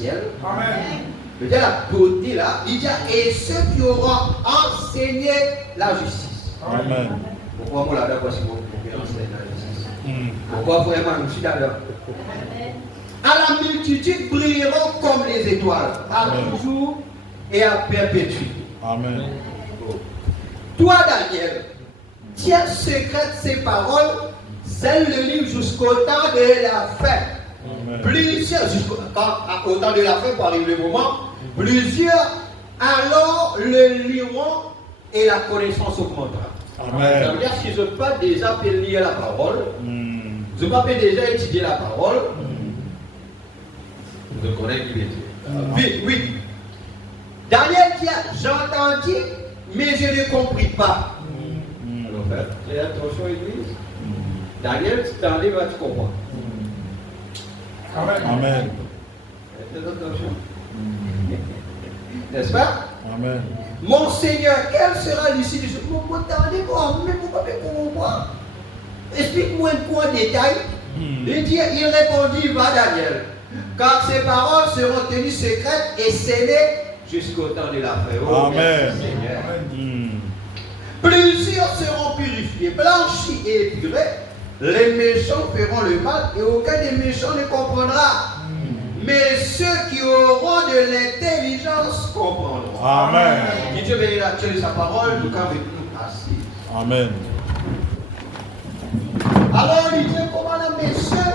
ciel. Amen. Peut-être la beauté là, il dit, et ceux qui auront enseigné la justice. Amen. Pourquoi moi là-dedans, si vous pouvez enseigner la justice? Pourquoi vraiment nous sommes d'accord? À la multitude brilleront comme les étoiles, à toujours et à perpétuité. Amen. Toi, Daniel, tiens secrète ces paroles, celle le livre jusqu'au temps de la fin. Plusieurs, au temps de la fin, pour arriver le moment, plusieurs alors le liront et la connaissance augmentera. Amen. Ça veut dire si je ne peux pas déjà lire la parole, je ne peux pas déjà étudier la parole, je connais qui est. Oui, oui. Daniel dit, j'entendis, mais je ne compris pas. Alors, faites attention, Église. Daniel, tu t'en livres, tu comprends. Amen. Amen. Faites attention. N'est-ce pas? Amen. Mon Seigneur, quelle sera l'issue du jour? Mon attendez, moi, mais pourquoi comprendre? Explique-moi un point en détail. Il répondit, va Daniel, car ces paroles seront tenues secrètes et scellées jusqu'au temps de la fin. Oh, Amen. merci, Seigneur. Plusieurs seront purifiés, blanchis et épurés. Les méchants feront le mal et aucun des méchants ne comprendra. Mais ceux qui auront de l'intelligence comprendront. Amen. Que Dieu bénisse la de sa parole, nous avec nous assis. Amen. Alors, il dit, comment la messieurs,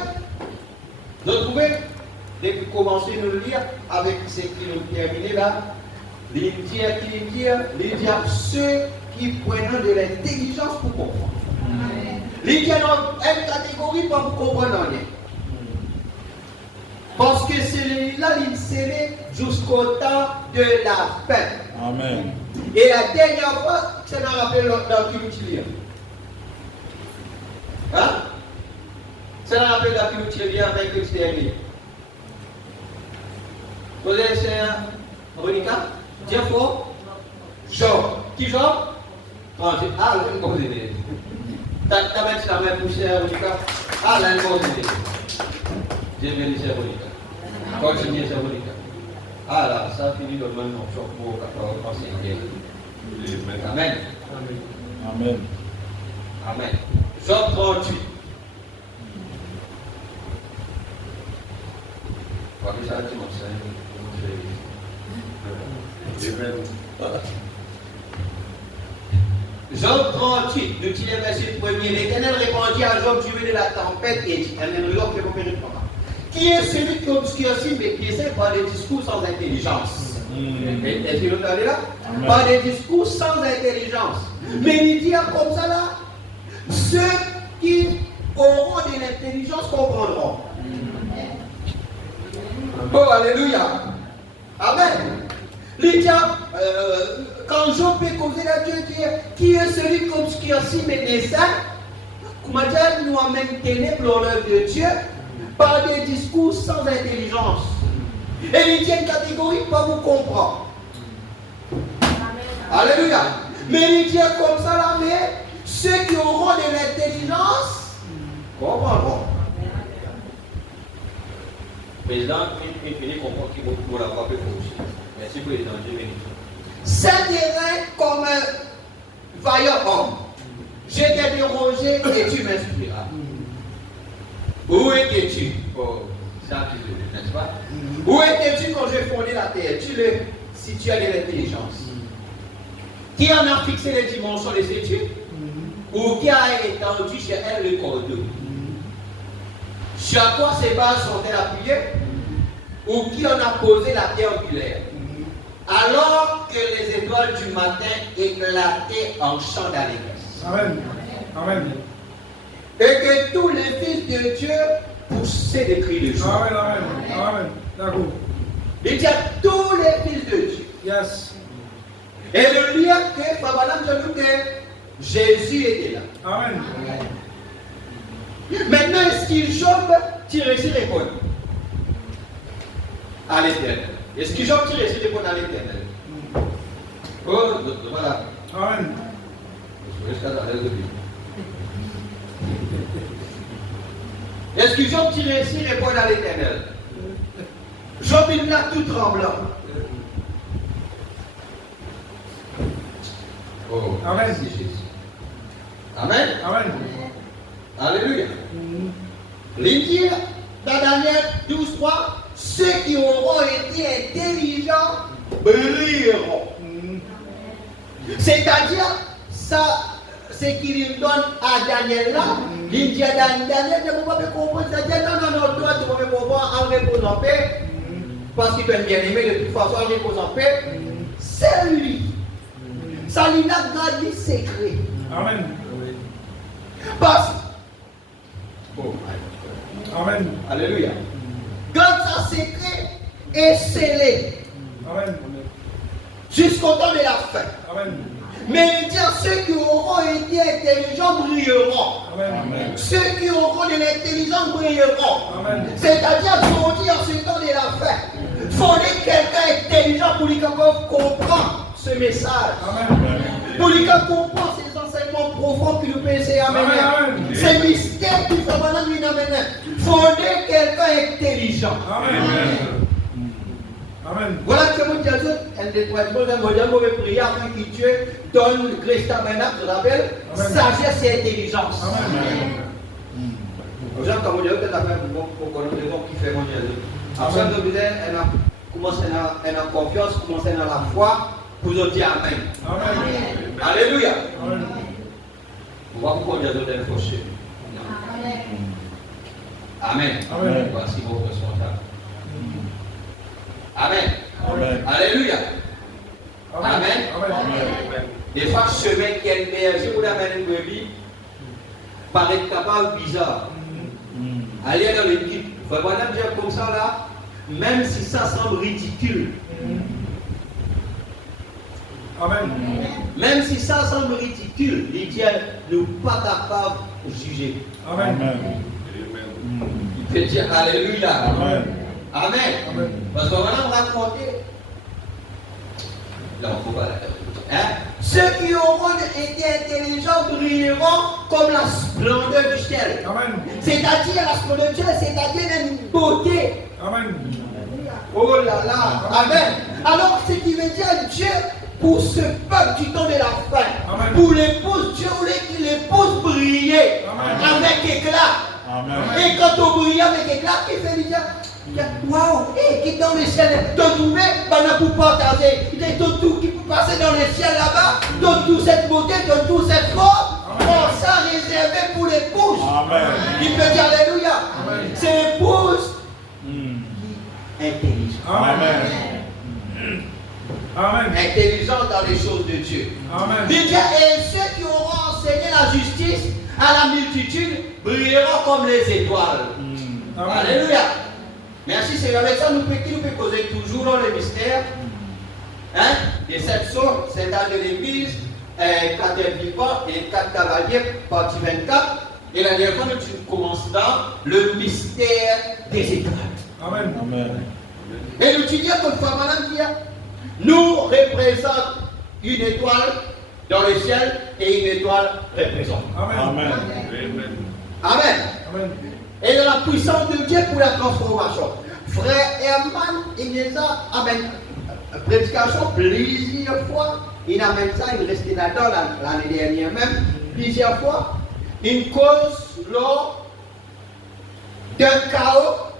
vous trouvez, dès que vous commencez à nous lire, avec ce qui nous termine là, il dit à ceux qui prennent de l'intelligence pour comprendre. Il dit dans une catégorie pour comprendre rien. Parce que celui-là, il serait jusqu'au temps de la fin. Amen. Et la dernière fois, ça nous rappelle dans qui nous lire. Hein? Ça nous rappelle dans qui nous lire avec le dernier. Vous avez c'est Monica? Dieu fort? Jean. Qui Jean? Ah, je vais vous aider. T'as mis la main pour cher Monica? Ah, là, je vais vous aider. Dieu bénisse Monica. Continuez Monica. Ah là, ça finit le même nom. Pour enseigner. Amen. Amen. Amen. Jean 38. Ça, tu Job 38, nous tirons le verset 1er. L'Éternel répondit à Job, tu veux de la tempête et dit, qui est celui qui obscurcit mes pieds par des discours sans intelligence? Est-ce que vous entendez là? Par des discours sans intelligence. Mais il dit comme ça là, ceux qui auront de l'intelligence comprendront. Oh, alléluia. Amen. Il dit, quand Job peut causer à Dieu, qui est celui qui obscurcit mes desseins? Comment dire, nous amène ténèbres l'honneur de Dieu par des discours sans intelligence. Et il dit une catégorie pas vous comprendre. Alléluia. Mais il dit comme ça là, mais ceux qui auront de l'intelligence comprendront. Président, il finit comprendre qu'il faut la voir plus aussi. Merci Président, Dieu bénisse. C'est direct comme un vaillant homme. Je t'ai dérangé et tu m'inspiras. Où étais-tu? Oh, ça tu le n'est-ce pas? Où étais-tu quand j'ai fondé la terre? Si tu as de l'intelligence. Qui en a fixé les dimensions des études? Ou qui a étendu chez elle le cordeau? Sur quoi ces bases sont-elles appuyées? Ou qui en a posé la pierre angulaire? Alors que les étoiles du matin éclataient en chant d'allégresse. Amen. Amen. Et que tous les fils de Dieu poussaient des cris de joie. Amen. Amen. Amen. D'accord. Il dit à tous les fils de Dieu. Yes. Et le lien que Papa nous dit que Jésus était là. Amen. Maintenant, est-ce qu'il Job tire sur les bonnes à l'éternel? Est-ce que Job tire sur les bonnes à l'éternel? Oh, voilà. Amen. Est-ce que Job tire sur les bonnes à l'éternel? Job, il a tout tremblant. Oh, Amen. merci Jésus. Amen. Amen. Alléluia. Il dit dans Daniel 12:3, ceux qui auront été intelligents brilleront. C'est-à-dire, ça, c'est qu'il donne à Daniel là. Il dit à Daniel, je ne peux pas comprendre. C'est-à-dire, non, toi, tu ne peux pas comprendre en repose en paix. Parce qu'il t'aime bien aimé, de toute façon, en repose en paix. C'est lui. Ça lui a gardé secret. Amen. Parce Amen. Alléluia. Garde sa secret et scellé Amen. jusqu'au temps de la fin. Amen. Mais il dit ceux qui auront été intelligents brilleront. Amen. Ceux qui auront de l'intelligence brilleront. Amen. C'est-à-dire, pour dire ce temps de la fin, il faudrait quelqu'un intelligent pour lui comprendre ce message. Amen. Pour lui comprendre ces enseignements profonds que nous peut essayer à mener. Amen. Ces mystères qui sont maintenant lui amener. Il faudrait quelqu'un intelligent. Amen. Amen. Voilà que mon Dieu, un des pratiquants d'un modèle mauvais prière afin que Dieu donne Grèce tabernacle, je rappelle, sagesse et intelligence. Amen. Vous avez comme Dieu, peut-être afin pour connaître les gens qui fait mon Dieu. Après, nous disons, elle a commencé à confiance, commencé à la foi, pour nous dire Amen. Amen. Alléluia. Amen. On va vous dire d'un fauché. Amen. Amen. Voici votre responsable. Amen. Amen. Alléluia. Amen. Amen. Des fois, chemin qui est berger pour amener une brebis paraît capable bizarre. Allez dans l'équipe. Faut vraiment dire comme ça là, même si ça semble ridicule. Amen. Même si ça semble ridicule, les dieux ne sont pas capables de juger. Amen. Il peut dire Alléluia. Amen. Amen. Amen. Parce qu'on va nous raconter. Non, il ne faut pas la hein? Ceux qui auront été intelligents brilleront comme la splendeur du ciel. Amen. C'est-à-dire la splendeur du ciel, c'est-à-dire une beauté. Amen. Oh là là. Amen. Alors, ce qui veut dire Dieu, pour ce peuple du temps de la fin, Amen. pour l'épouse, Dieu voulait qu'il l'épouse briller Amen. avec éclat. Amen. Et quand on brille avec éclat, il fait dire waouh, qui est dans le ciel, de trouver, pour partager, tout qui peut passer dans le ciel là-bas, de toute cette beauté, de toute cette forme, on ça réservé pour l'épouse. Amen. Il peut dire Alléluia. Amen. C'est l'épouse intelligente. Amen. Amen. Intelligente dans les choses de Dieu. Amen. Il dit, et ceux qui auront enseigné la justice à la multitude brilleront comme les étoiles. Amen. Alléluia. Merci Seigneur. Avec ça, nous pouvons causer toujours dans le mystère. Hein? Les 7 sceaux, c'est dans l'Église, 4 vivants et 4 cavaliers, partie 24. Et la dernière fois, nous commençons dans le mystère des étoiles. Amen. Amen. Et nous disons que Madame dit, nous représente une étoile dans le ciel et une étoile représente. Amen. Amen. Amen. Amen. Et dans la puissance de Dieu pour la transformation. Frère Herman, il les a amène prédication plusieurs fois. Il amène ça, il restait là-dedans l'année dernière même, plusieurs fois. Une cause lors d'un chaos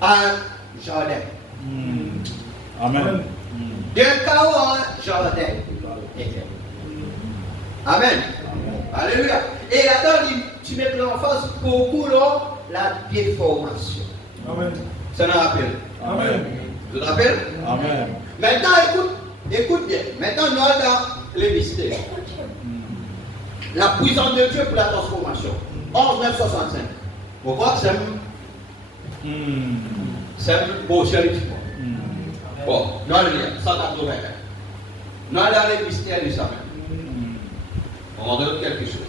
à jardin. Amen. D'un chaos à jardin. Amen. Alléluia. Et là-dedans, tu mets l'emphase beaucoup dans la déformation. Amen. Ça nous rappelle. Amen. Tu te rappelles? Amen. Maintenant, écoute bien. Maintenant, nous allons dans les mystères. La puissance de Dieu pour la transformation. 11,965. Vous voyez que c'est beau, chérifiquement. Bon, nous allons lire 181. Nous allons dans les mystères du saint. On va donner quelque chose.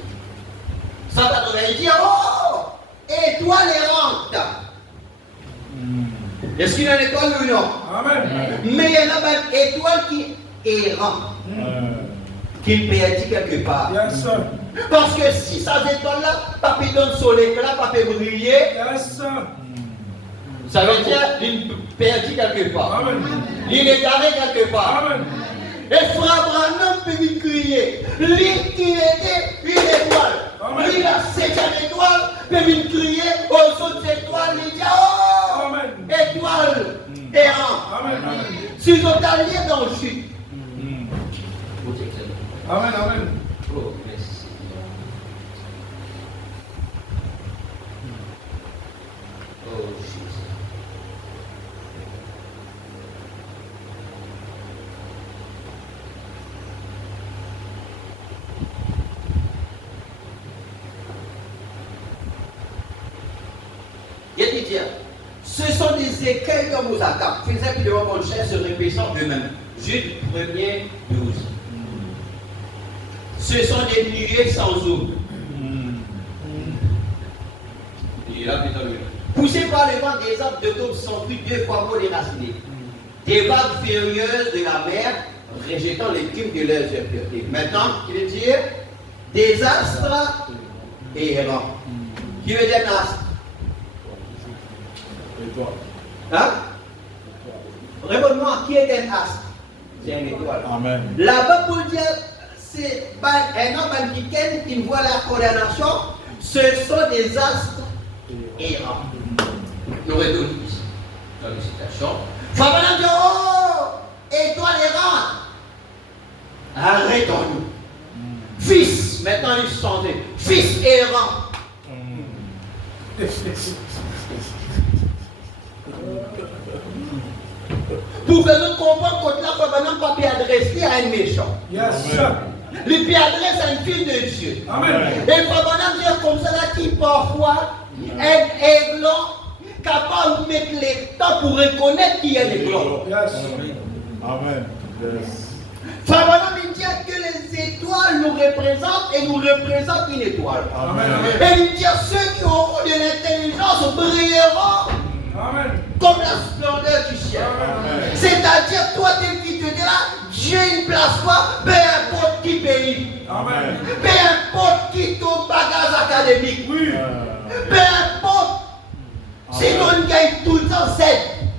180, il dit, oh, étoile errante. Est-ce qu'il y a une étoile ou non? Amen. Mais il y en a une étoile qui est errante, qui perdit quelque part. Yes, sir. Parce que si ces étoiles-là, pas donne sur l'éclat, pas briller, Yes, sir. Ça veut dire qu'il est perdu quelque part. Amen. Il est garé quelque part. Amen. Et Frère Branham peut lui crier. Lui qui était une étoile. Amen. Lui, la 7e étoile, peut lui crier aux autres étoiles. Il dit, oh, Amen. étoile errant. Amen. Amen. Si vous allez dans le chute. Amen. Amen. Oh, merci. Oh, Jesus. Il dit, ce sont des écueils comme vous attaquent, faisant qu'ils devant mon chair se répétant eux-mêmes. Jude 1er 12. Ce sont des nuées sans eau. Il est là, putain, lui. Poussés par le vent, des arbres de taupe sont plus 2 fois moins déracinés. Des vagues furieuses de la mer rejetant les crimes de leurs impuretés. Maintenant, il dit des astres errants. Qui veut dire un astre? Hein? Réponds-moi, qui est un astre? C'est une étoile. Amen. Là-bas, pour dire, c'est un homme américain qui voit la condamnation, ce sont des astres errants. Nous retournons ici, dans la citation. Fabana dit, oh, étoile errante, arrêtons-nous. Fils, maintenant il se sentait, fils errant. Pour faire nous comprendre que là, Fabana pas pu adresser à un méchant. Yes, sir. Il peut adresser à une fille de Dieu. Amen. Et Fabana dit comme ça là qui parfois est aiglon, capable de mettre les temps pour reconnaître qu'il y a des aiglons. Yes. Amen. Yes. Fabana me dit que les étoiles nous représentent et nous représentent une étoile. Amen. Et il dit ceux qui auront de l'intelligence brilleront Amen. comme la splendeur du ciel. Amen. C'est-à-dire, toi, tes filles, tu es là, Dieu ne place pas, peu importe qui pays, Amen. peu importe qui ton bagage académique, Oui. peu importe si on gagne tout le temps 7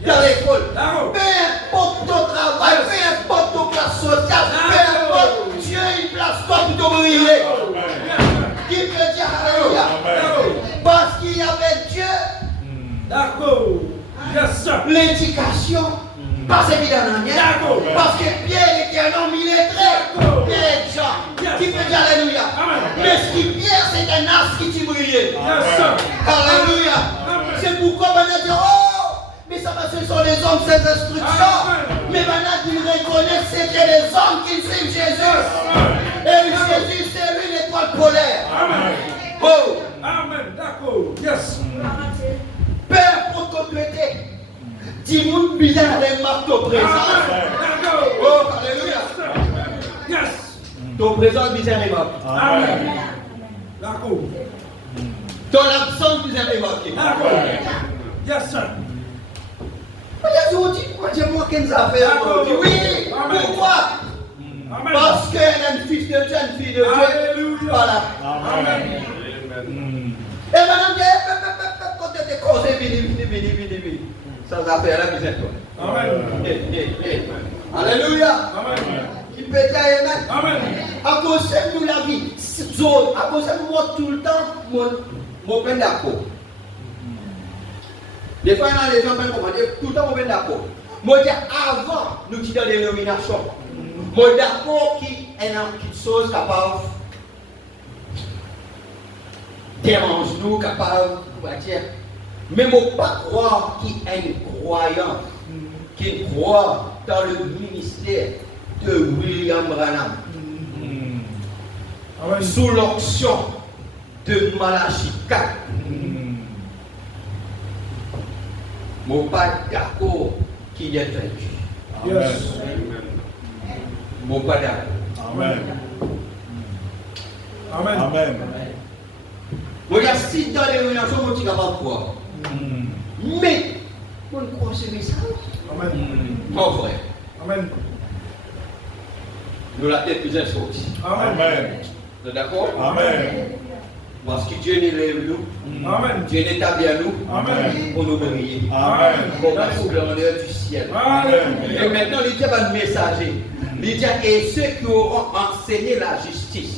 dans l'école, D'accord. peu importe ton travail, peu importe ton classe sociale, peu importe, Dieu ne place pas pour te briller. Qui peut dire Alléluia? Parce qu'il y avait Dieu. D'accord. Yes, sir. L'éducation, pas évidemment, D'accord. parce que Pierre était un homme illettré. Pierre est Jean, qui peut dire Alléluia. Amen. Mais ce qui Pierre, c'est un astre qui t'y brillait. Yes, sir. Alléluia. Amen. C'est pourquoi maintenant dire, oh, mais ça va, ce sont les hommes sans instruction. Amen. Mais maintenant qu'ils reconnaissent, c'est les hommes qui suivent Jésus. Et Jésus, c'est lui l'étoile polaire. Amen. Oh, Amen. D'accord. Yes. Père pour compléter. Dis-moi bien les marteaux présents. Amen. D'accord. Oh, alléluia. Yes. Ton présent misère est marqué. Amen. D'accord. Ton absence misère est marquée. D'accord. Yes, sir. Les autres disent, moi j'ai manqué une affaire. Oui, pourquoi? Amen. Parce qu'elle est une fille de Dieu, une fille de Dieu. Alléluia. Voilà. Amen. Et maintenant, quand tu es causé, vini. Sans affaire, la misère toi. Amen. Alléluia. Amen. Qui peut dire Amen. Amen. À cause de nous la vie, à cause de moi tout le temps, mon peine d'accord. Des fois, il y a des gens qui me tout le temps, mon peine d'accord. Moi, avant, nous qui dans les nominations, moi d'accord qui est une petite chose capable dérange nous, capable, on va dire. Mais moi, pas croire qui est un croyant, qui croit dans le ministère de William Branham. Amen. Sous l'onction de Malachie 4. Mon pas d'accord qu'il est vaincu. Yes. Mon pas d'accord. Amen. Amen. Amen. Regarde, si dans les relations, on est capable de croire. Mais, on croit ce message. Amen. Mon frère, Amen. nous la tête plus sortie. Amen. Amen. Vous êtes d'accord? Amen. Parce que Dieu nous lève nous. Amen. Dieu n'établit à nous. Amen. Pour nous briller. Amen. Pour la splendeur du ciel. Amen. Et maintenant, il dit à un messager. Il dit, et ceux qui auront enseigné la justice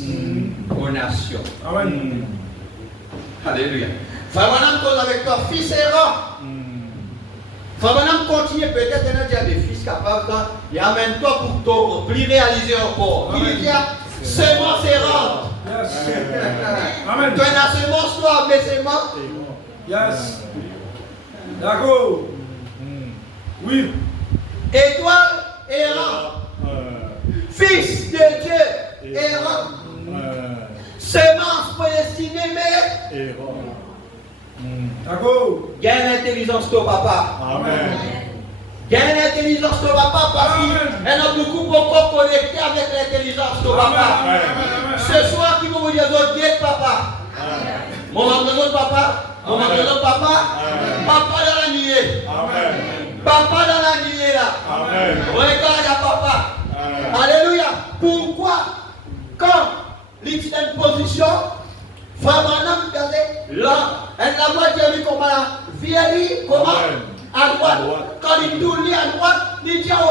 aux nations. Amen. Alléluia. Frère Madame, cause avec toi, fils errant. Frère Madame, continue peut-être à dire des fils capables, et amène-toi pour ton plus réaliser encore. Il dit, semence errante. Yes. Amen. Tu as une semence, toi, mais semence. Yes. D'accord. Oui. Étoile errant. Fils de Dieu errant. Semence prédestinée, mais. D'accord. Gagne l'intelligence ton papa. Amen. Gagne l'intelligence ton papa parce qu'il y en a beaucoup pour connecter avec l'intelligence ton papa. Amen. Ce soir, qui vous dire d'autres guettes, papa. Mon maman de papa. Mon maman de papa. Papa dans la nuée. Amen. Papa dans la nuée là. Amen. Regarde à papa. Alléluia. Pourquoi quand il est dans une position, frère Manam, là, elle n'a pas dit comment la vieille, comment à droite. Quand il tourne à droite, il dit oh.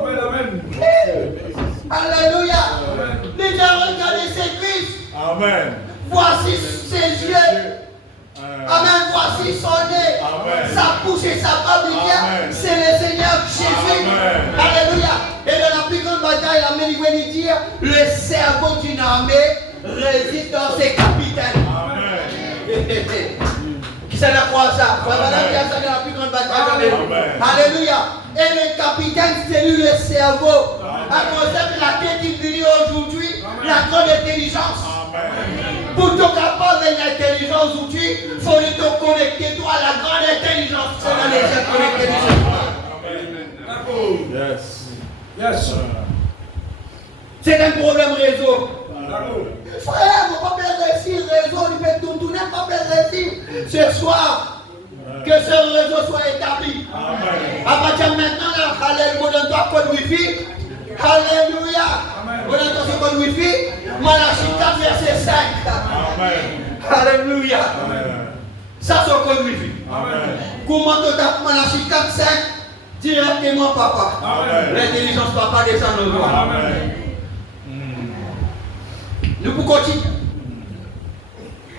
Amen. Amen. Alléluia. Il dit regardez ses cuisses. Amen. Voici ses yeux. Amen. Voici son nez. Amen. Sa bouche et sa barbe. C'est le Seigneur Jésus. Amen. Alléluia. Et dans la plus grande bataille, la il dit le cerveau d'une armée réside dans ses capitaines. Amen. Qui s'en a croit ça? Voilà ça dans la plus grande bataille. Amen. Alléluia. Et le capitaine, c'est lui le cerveau. À cause de la tête qui brille aujourd'hui, la grande intelligence. Amen. Pour te capable de l'intelligence aujourd'hui, il faut te connecter toi à la grande intelligence. C'est dans les gens connectés. D'accord. Yes. Yes. C'est un problème réseau. D'accord. Frère, on ne peut pas réussir réseau, il fait tout, tout n'est pas réussir. Ce soir, que ce réseau soit établi. Amen. À partir de maintenant, là, alléluia, donne-toi code Wi-Fi. Alléluia. On donne-toi ce code Wi-Fi. Malachie 4, verset 5. Amen. Alléluia. Amen. Ça, c'est le code Wi-Fi. Amen. Comment tu tapes Malachie 4, 5 directement, papa. Amen. L'intelligence, papa, descend au nom. Amen. Nous pouvons continuer.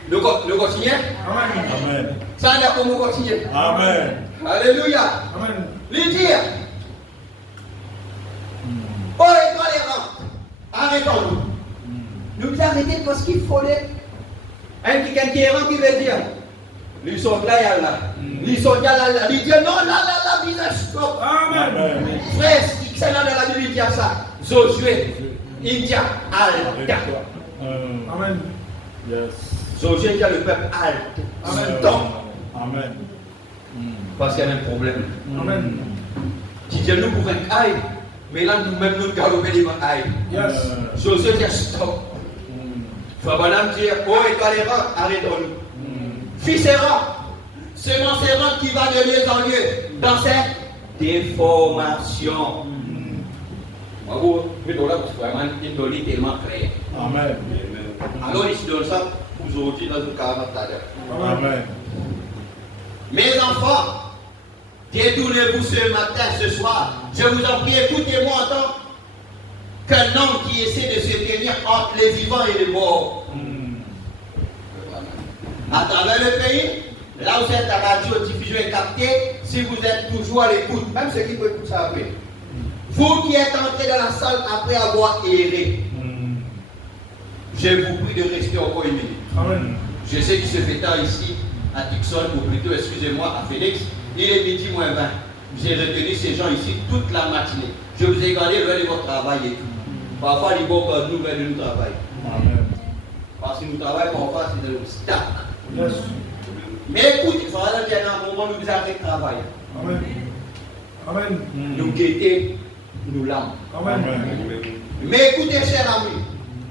Nous continuons. Amen. Ça, on a comment continuer. Amen. Alléluia. Amen. Lui dire. Oh, intolérant. Arrêtons-nous. Nous arrêtons parce qu'il faut les. Un qui est errant qui veut dire. Lui sont là, il y a là. Lui sont là, là. Lui dit non, là, business stop. Amen. Frère, c'est là dans la Bible, il dit ça. Josué, il dit Alta. Amen. Yes. Josué dit le peuple Alta. Amen. Donc, Amen. parce qu'il y a un problème. Amen. Tu dis nous pour un aïe, mais là nous-mêmes nous galopons devant aïe. Yes. Josué dit stop. Frère Madame dit oh, intolérant, arrêtons-nous. Fils errant, semence errante qui va de lieu en lieu dans cette déformation. Bravo, je dois là parce que vraiment une donne tellement claire. Amen. Alors ici donne ça pour aujourd'hui dans une caravane d'ailleurs. Amen. Mes enfants, détournez-vous ce matin, ce soir. Je vous en prie, écoutez-moi en tant qu'un homme qui essaie de se tenir entre les vivants et les morts. À travers le pays, là où cette radio diffusion est captée, si vous êtes toujours à l'écoute, même ceux qui peuvent écouter ça après, vous qui êtes entrés dans la salle après avoir erré, je vous prie de rester encore une minute. Amen. Je sais qu'il se fait tard ici, à Tucson, ou plutôt, excusez-moi, à Phoenix. Il est midi moins 20. J'ai retenu ces gens ici toute la matinée. Je vous ai gardé loin de votre travail et tout. Parfois, les bons nous loin de nous travail. Amen. Parce que nous travaillons parfois, c'est de l'obstacle. Yes. Mais écoute, il faudra qu'il y ait un moment où nous arrêtons de travailler. Amen. Amen. Nous guetter, nous l'âme. Amen. Mais écoutez, chers amis,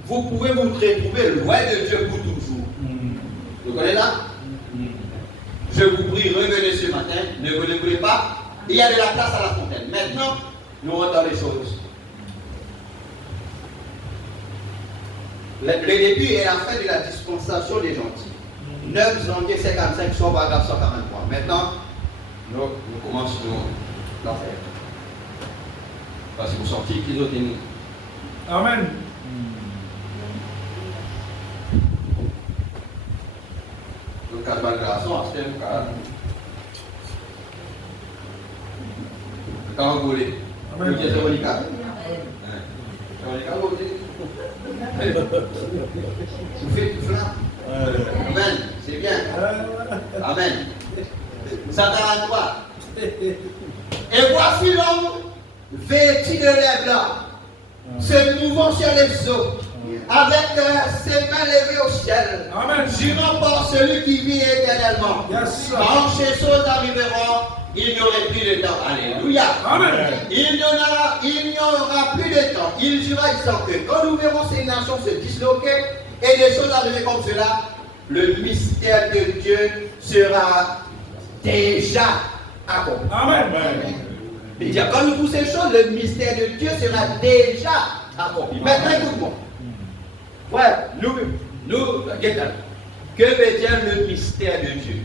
vous pouvez vous retrouver loin de Dieu pour toujours. Vous connaissez là? Je vous prie, revenez ce matin, ne vous voulez pas. Il y a de la place à la fontaine. Maintenant, nous rentrons les choses. Le début et la fin de la dispensation des gentils. 9 janvier 55, soit paragraphe 143. Maintenant, nous commençons l'enfer. Parce que vous sortez qu'ils ont tenu. Amen. Le cas de garçon, c'est un cas. Quand vous voulez. Vous dites c'est Monica. Vous faites tout cela. Amen. C'est bien. Amen. Satan à toi. Et voici l'homme vêtu de lèvres blancs, se mouvant sur les eaux, avec ses mains levées au ciel, jurant par celui qui vit éternellement. Quand ces choses arriveront, il n'y aurait plus de temps. Alléluia. Amen. Il n'y aura plus de temps. Il jura disant que quand nous verrons ces nations se disloquer et des choses arriver comme cela, le mystère de Dieu sera déjà accompli. Amen. Il dit, quand nous trouvons ces choses, le mystère de Dieu sera déjà accompli. Maintenant, écoute-moi. Frère, que veut dire le mystère de Dieu?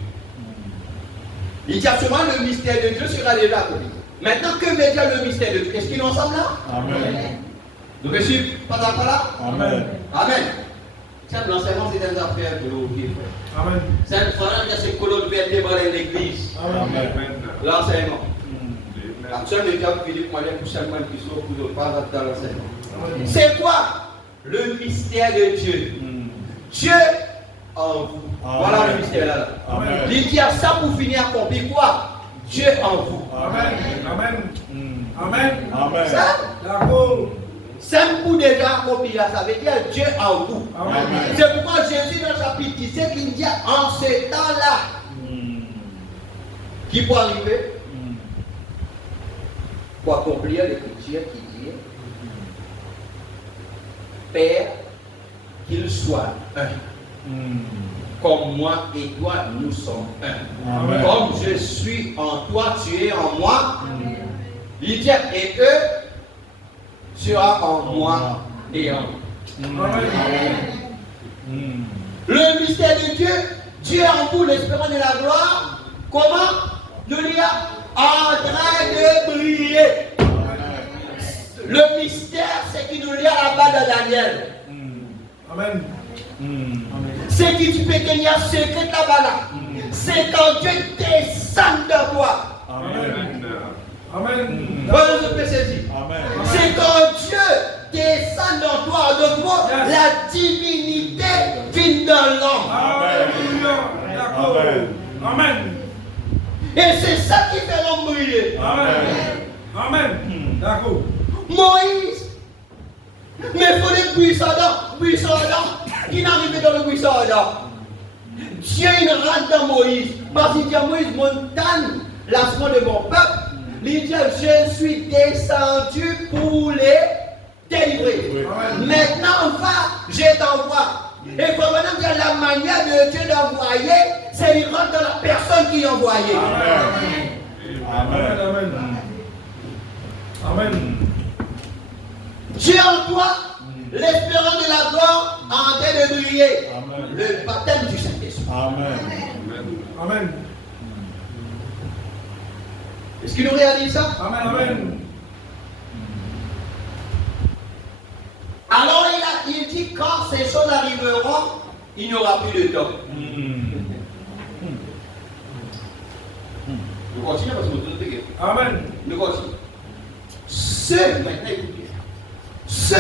Il dit absolument le mystère de Dieu sera déjà accompli. Maintenant, que veut dire le mystère de Dieu? Est-ce qu'ils sont ensemble là? Amen. Nous me suivons pas d'accord là? Amen. Amen. C'est l'enseignement, c'est des affaires de l'eau. Amen. C'est un frère qui a ses colonnes vertébrales de l'église. Amen. L'enseignement. L'action de Dieu, Philippe, moi, pour chaque man qui sort, pour ne pas dans l'enseignement. C'est quoi le mystère de Dieu? Dieu en vous. Voilà le mystère là. Amen. Il dit à ça pour finir accompli quoi? Dieu en vous. Amen. Amen. Amen. Amen. Ça, D'accord. c'est pour déjà accompli là, ça veut dire Dieu en vous. Amen. C'est pourquoi Jésus dans le chapitre 17, il dit en ce temps-là, qui peut arriver pour accomplir l'écriture qui dit Père, qu'il soit un. Comme moi et toi, nous sommes un. Amen. Comme je suis en toi, tu es en moi. Il dit, et eux sera en moi et en nous. Le mystère de Dieu, Dieu en vous, l'espérance de la gloire. Comment? Nous dit en train de briller. Le mystère, c'est qu'il nous lit à la bas de Daniel. Amen. C'est qui tu peux tenir secret là-bas là. C'est quand Dieu descend de toi. Amen. Amen. Voilà ce que c'est dit. Amen. C'est quand Dieu descend dans toi. En d'autres mots, la divinité vient dans l'homme. Amen. D'accord. Amen. Et c'est ça qui fait l'homme briller. Amen. Amen. D'accord. Moïse. Mais il faut des buissons ardents. Qui n'arrive dans le buisson ardent. Dieu il rentre dans Moïse. Parce qu'il dit à Moïse, montagne, lassement de mon peuple. Il dit, je suis descendu pour les délivrer. Amen. Maintenant, va, je t'envoie. Et il faut maintenant que la manière de Dieu d'envoyer, c'est qu'il rentre dans la personne qui l'a envoyé. Amen. Amen. Amen. Dieu en toi, l'espérance de la gloire en train de briller. Amen. Le baptême du Saint-Esprit. Amen. Amen. Est-ce qu'il nous réalise ça? Amen. Amen. Alors il dit quand ces choses arriveront, il n'y aura plus de temps. Nous continuons parce que nous devons payer. Amen. Nous continuons. Ceux, maintenant écoutez, ceux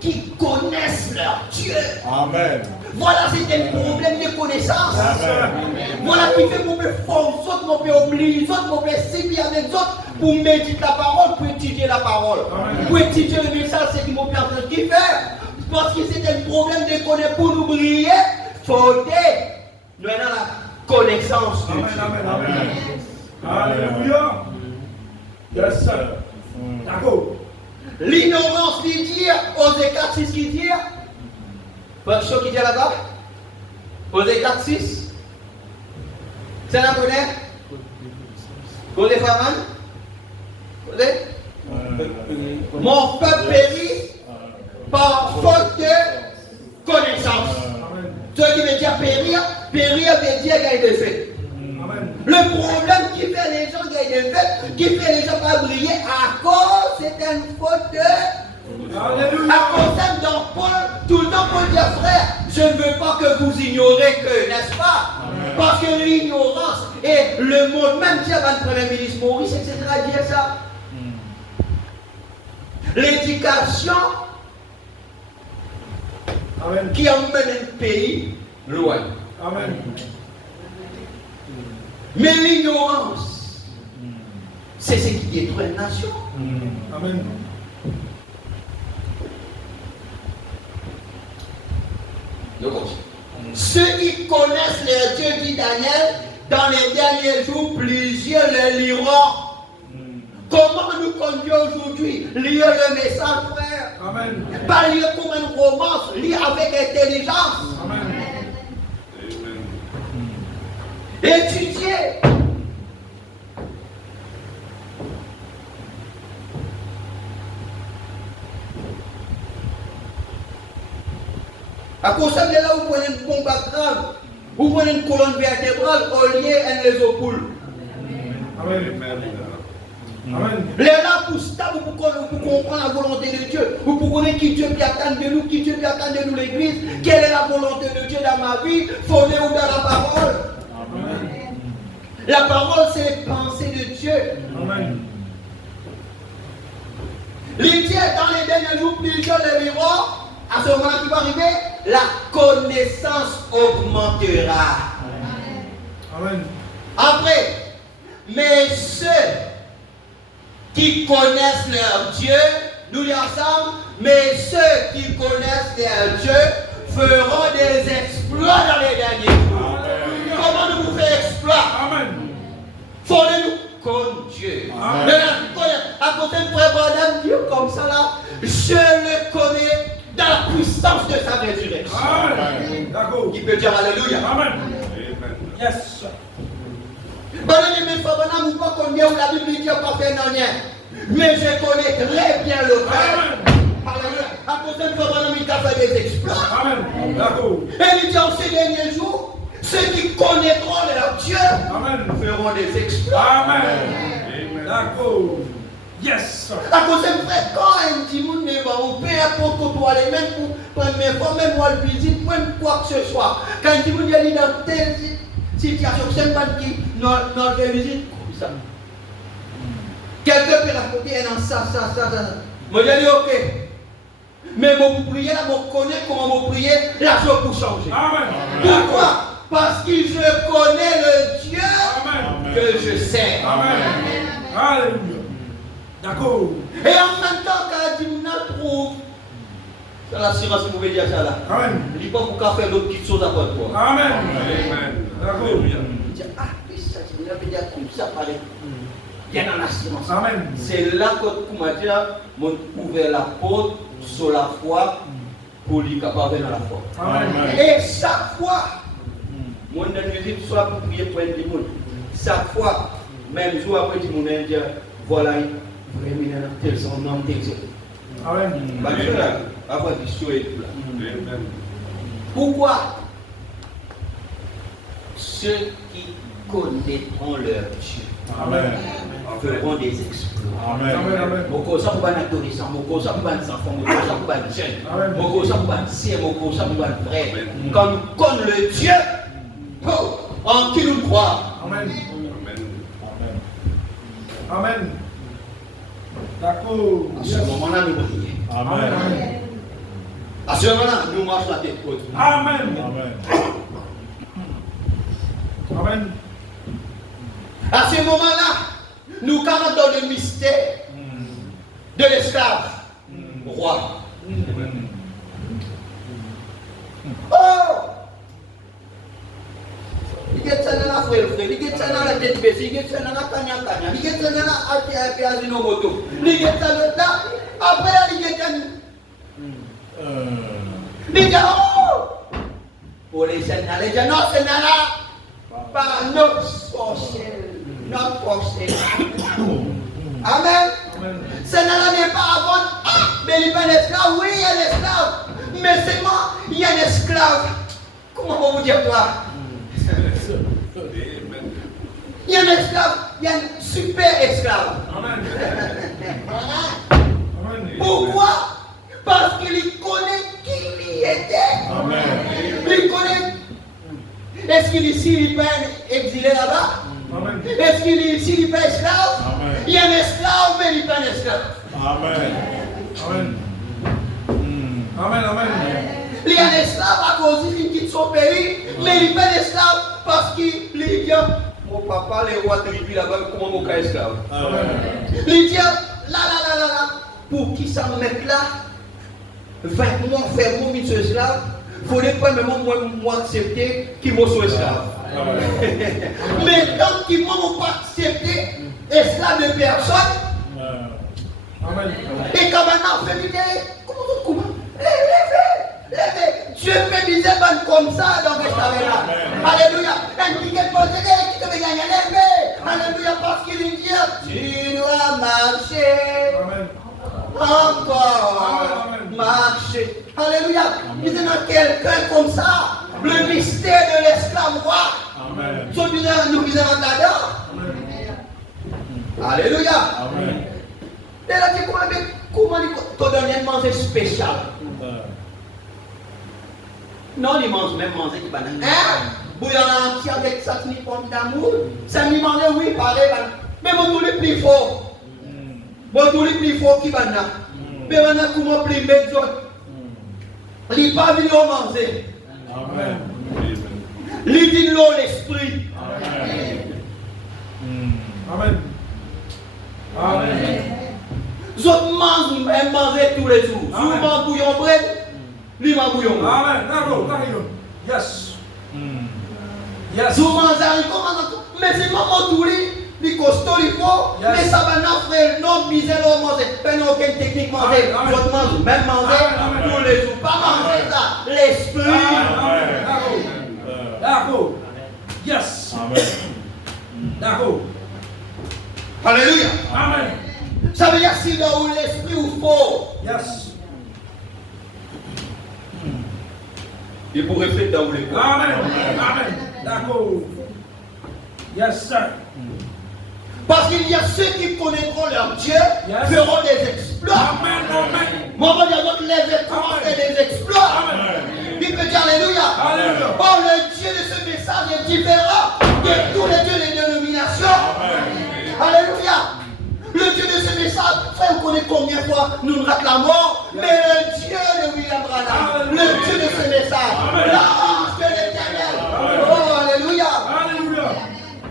qui connaissent leur Dieu. Amen. Voilà, c'est un problème de connaissance. Amen. Voilà qui fait qu'on peut faire autres, qu'on peut oublier les autres, qu'on peut s'aimer avec les autres pour méditer la parole, pour étudier la parole. Amen. Pour étudier le message, c'est qu'il faut faire ce qu'il fait. Parce que c'est un problème de connaître pour nous briller. Faut nous avons la connaissance de Amen. Dieu. Amen. Amen. Alléluia. Yes, sir. D'accord. L'ignorance qui dit, Osée 4:6 qui dit, pas ce qui dit là-bas, Osée 4:6, c'est la connaît, Osée Faman, Osée, mon peuple périt par faute de Périr veut dire gagner des fêtes. Amen. Le problème qui fait les gens gagner des fêtes, qui fait les gens pas briller, à cause, c'est une faute de... Alléluia. À cause dans Paul, tout le temps Paul dit frère, je ne veux pas que vous ignorez que, n'est-ce pas? Parce que l'ignorance, et le monde, même si avant le Premier ministre Maurice, etc., dit ça. L'éducation Amen. qui emmène un pays loin. Amen. Mais l'ignorance, c'est ce qui détruit une nation. Amen. Ceux qui connaissent leur Dieu, dit Daniel, dans les derniers jours, plusieurs le liront. Comment nous conduire aujourd'hui? Lire le message, frère. Amen. Pas lire comme une romance, lire avec intelligence. Amen. Étudier. À cause de là, vous prenez une bombe à crâne, vous prenez une colonne vertébrale, au lieu d'un lésopoules. Amen. Amen. Les là pour stable, pour comprendre la volonté de Dieu, pour connaître qui Dieu qui attend de nous, qui Dieu qui attend de nous l'église, quelle est la volonté de Dieu dans ma vie, fondée ou dans la parole. Amen. La parole, c'est les pensées de Dieu. Amen. Les dieux, dans les derniers jours, plusieurs le verront. À ce moment qui va arriver, la connaissance augmentera. Amen. Après, mais ceux qui connaissent leur Dieu, nous disons ensemble, mais ceux qui connaissent leur Dieu feront des exploits dans les derniers jours. Comment nous faisons exploit? Amen. Fondez-nous comme Dieu. Amen. À côté de frère Branham, Dieu comme ça là, je le connais dans la puissance de sa résurrection. Amen. D'accord. Qui peut dire Alléluia. Amen. Yes. Bon, mes frères, Branham, vous pas combien où la Bible dit pas fait rien. Mais je connais très bien le Père. Alléluia. À côté de frère Branham, il a fait des exploits. Amen. D'accord. Et il dit en ces derniers jours, ceux qui connaîtront leur Dieu feront des exploits. Amen. D'accord. Yes. À cause de frère, quand un petit monde ne va au père pour côtoyer, même pour prendre mes fois, même moi le visite, même quoi que ce soit. Quand un petit monde est dans telle situation, c'est pas qui nous fait visite comme ça. Quelqu'un peut raconter un ça. Moi j'ai dit ok. Mais mon prier, là, mon connaît comment mon prier, la chose pour changer. Amen. Pourquoi? Parce que je connais le Dieu que je sais. Amen. Alléluia. D'accord. Et en même temps, quand Dimna trouve, c'est l'assurance que vous pouvez dire ça là. Amen. Il dit pas pour qu'à faire d'autres petites choses à votre toi. Amen. D'accord. Il dit, ah, oui, ça, Dimna veut dire comme ça, pareil. Il y a dans l'assurance. Amen. C'est là que Koumadia m'a ouvert la porte sur la foi pour lui capable dans la foi. Amen. Et chaque fois, mon visite soit pour prier pour un démon. Chaque fois, même jour après, du monde dit, voilà, vraiment, tel son nom, tel son. Amen. Avoir du show et tout là. Pourquoi? Ceux qui connaîtront leur Dieu Amen. feront des exploits. Amen. Amen. Mon ça pour un adolescent, mon ça pour un enfant, mon ça pour un jeune, mon ça pour un sien, mon ça pour un frère. Quand nous connaissons le Dieu en qui nous croyons. Amen. Amen. D'accord. À ce moment-là, nous prions. Amen. À ce moment-là, nous marchons la tête haute. Amen. Amen. À ce moment-là, nous carrons dans le mystère de l'esclave roi. Oh! Il y a ça dans la frère, il y a ça dans la tête baissée, il y a ça dans la kanya, il y a ça dans la moto, il y a ça là, après il y a ça. Il y a oh! Pour les sénats, les gens, non, c'est là, par notre sorcière, notre forcé. Amen. Sénat n'est pas avant, mais il y a un esclave, oui, il y a un esclave, mais c'est moi, il y a un esclave. Comment on vous dire toi? Il y a un esclave, il y a un super esclave. Amen. Pourquoi? Parce qu'il connaît qui il était. Amen. Il connaît. Est-ce qu'il est s'il n'est pas exilé là-bas? Amen. Est-ce qu'il est s'il n'est pas esclave? Amen. Il y a un esclave, mais il n'est pas un esclave. Amen. Amen. Amen. Amen. Il y a un esclave à cause qu'il quitte son pays, mais il n'est pas un esclave parce qu'il dit mon papa, les rois de tribu là-bas, comment mon cas esclave? Amen. Il dit là, pour qui ça me met là? 20 mois, faire mon mission esclave. Il faudrait pas même moi accepter qu'il me soit esclave. Mais tant qu'ils m'ont pas accepté, esclave de personne, Amen. et quand maintenant on fait l'idée, comment? Levez. Dieu fait des événements comme ça dans ce là. Alléluia. Un qui te veut gagner, levez. Alléluia, parce qu'il dit, tu dois marcher. Amen. Encore marcher. Alléluia. Il y a quelqu'un comme ça. Le mystère de l'esclave roi. Amen. Nous visons là-dedans. Alléluia. Amen. Et là, comment tu donnes un manger spécial? Non, il mange même manger qui banane. Hein? Bouillon entier avec ça, ni pomme d'amour. Ça me demande, oui, pareil. Mais moi, tous les plus forts. Moi, tous les plus forts qui banane. Mais maintenant, comment plus mettre d'autres? Il pas venu manger. Amen. Il dit l'eau, l'esprit. Amen. Amen. Les autres mangent tous les jours. Si vous mangez bouillon bread, lui mange bouillon. Amen. D'accord. Yes. Yes. Si vous mangez mais c'est maman tout lui costaud, il faut, mais ça va non frère, non misère, non manger, pas aucune technique manger. Vous autres mangez, même manger tous les jours. Pas manger ça, l'esprit. D'accord. Yes. Amen. D'accord. Alléluia. Amen. Ça veut dire si dans l'esprit ou faux. Yes. Il pourrait faire dans les corps. Amen. Amen. D'accord. Yes, sir. Parce qu'il y a ceux qui connaîtront leur Dieu, feront des exploits. Amen. Amen. Moi, il y a d'autres les exploits et des exploits. Il peut dire Alléluia. Alléluia. Oh, le Dieu de ce message est différent de tous les dieux des dénominations. Alléluia. Le Dieu de ce message, frère, on connaît combien de fois nous nous réclamons, mais le Dieu de William Branham, le Dieu de ce message, l'ange de l'éternel. Oh, Alléluia. Alléluia.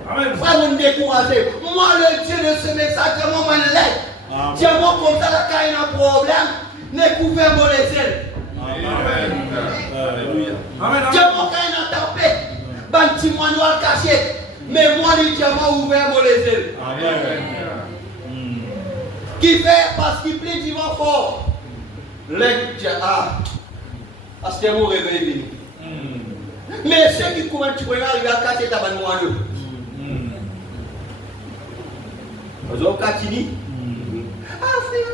Amen. Frère, vous me découragez. Moi, le Dieu de ce message, comment on l'aide? Tiens-moi comme ça, là, quand il y a un problème, n'écouvez-moi les ailes. Amen. Alléluia. Amen. Tiens-moi quand il y a un tempête, un petit noir caché, mais moi, le diamant ouvert-moi les ailes. Amen. Qui fait parce qu'il plaît du vent fort. C'était mon réveil. Mais ceux qui courent un petit peu, ils vont casser ta banne moelleux. Vous avez catini? Ah frère,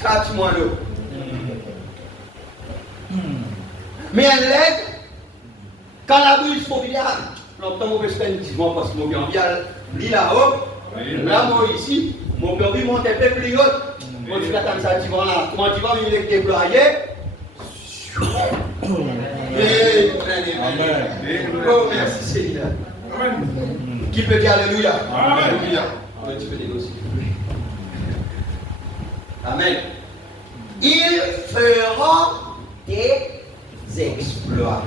ça tu moelleux. Mais un leg, quand la bouille faut bien, longtemps on peut se faire un petit vent parce que mon bien lit là-haut. Là, moi ici, mon père lui monte un peu plus haut. Moi, tu attends ça, tu vas là. Comment tu vas, il est déployé. Amen. Oh, merci Seigneur. Amen. Qui peut dire Alléluia? Alléluia. Tu peux négocier. Amen. Il fera des exploits.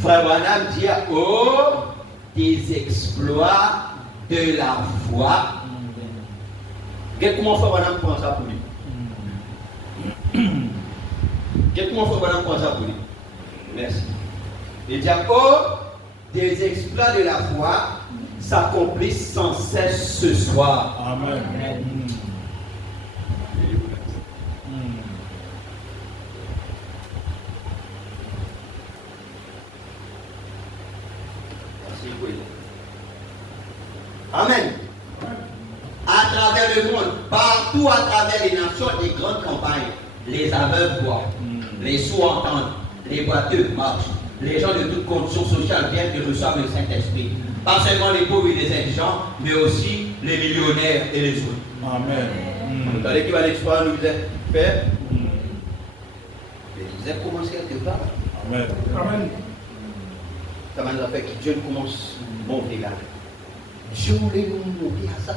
Frère Branham dit, oh, des exploits de la foi. Qu'est-ce comment Frère Branham prend ça pour lui? Qu'est-ce comment Frère Branham prend ça pour lui? Merci. Il dit, oh, des exploits de la foi s'accomplissent sans cesse ce soir. Amen. Amen. À travers le monde, partout à travers les nations, des grandes campagnes, les aveugles voient, les sourds entendent, les boiteux marchent, les gens de toute condition sociale viennent et reçoivent le Saint-Esprit. Pas seulement les pauvres et les indigents, mais aussi les millionnaires et les autres. Amen. Vous savez qui va l'exploit nous disait, Père, vous avez commencé quelque part. Amen. Amen. Ça m'a fait que Dieu commence à monter là. Dieu voulait nous montrer à ça.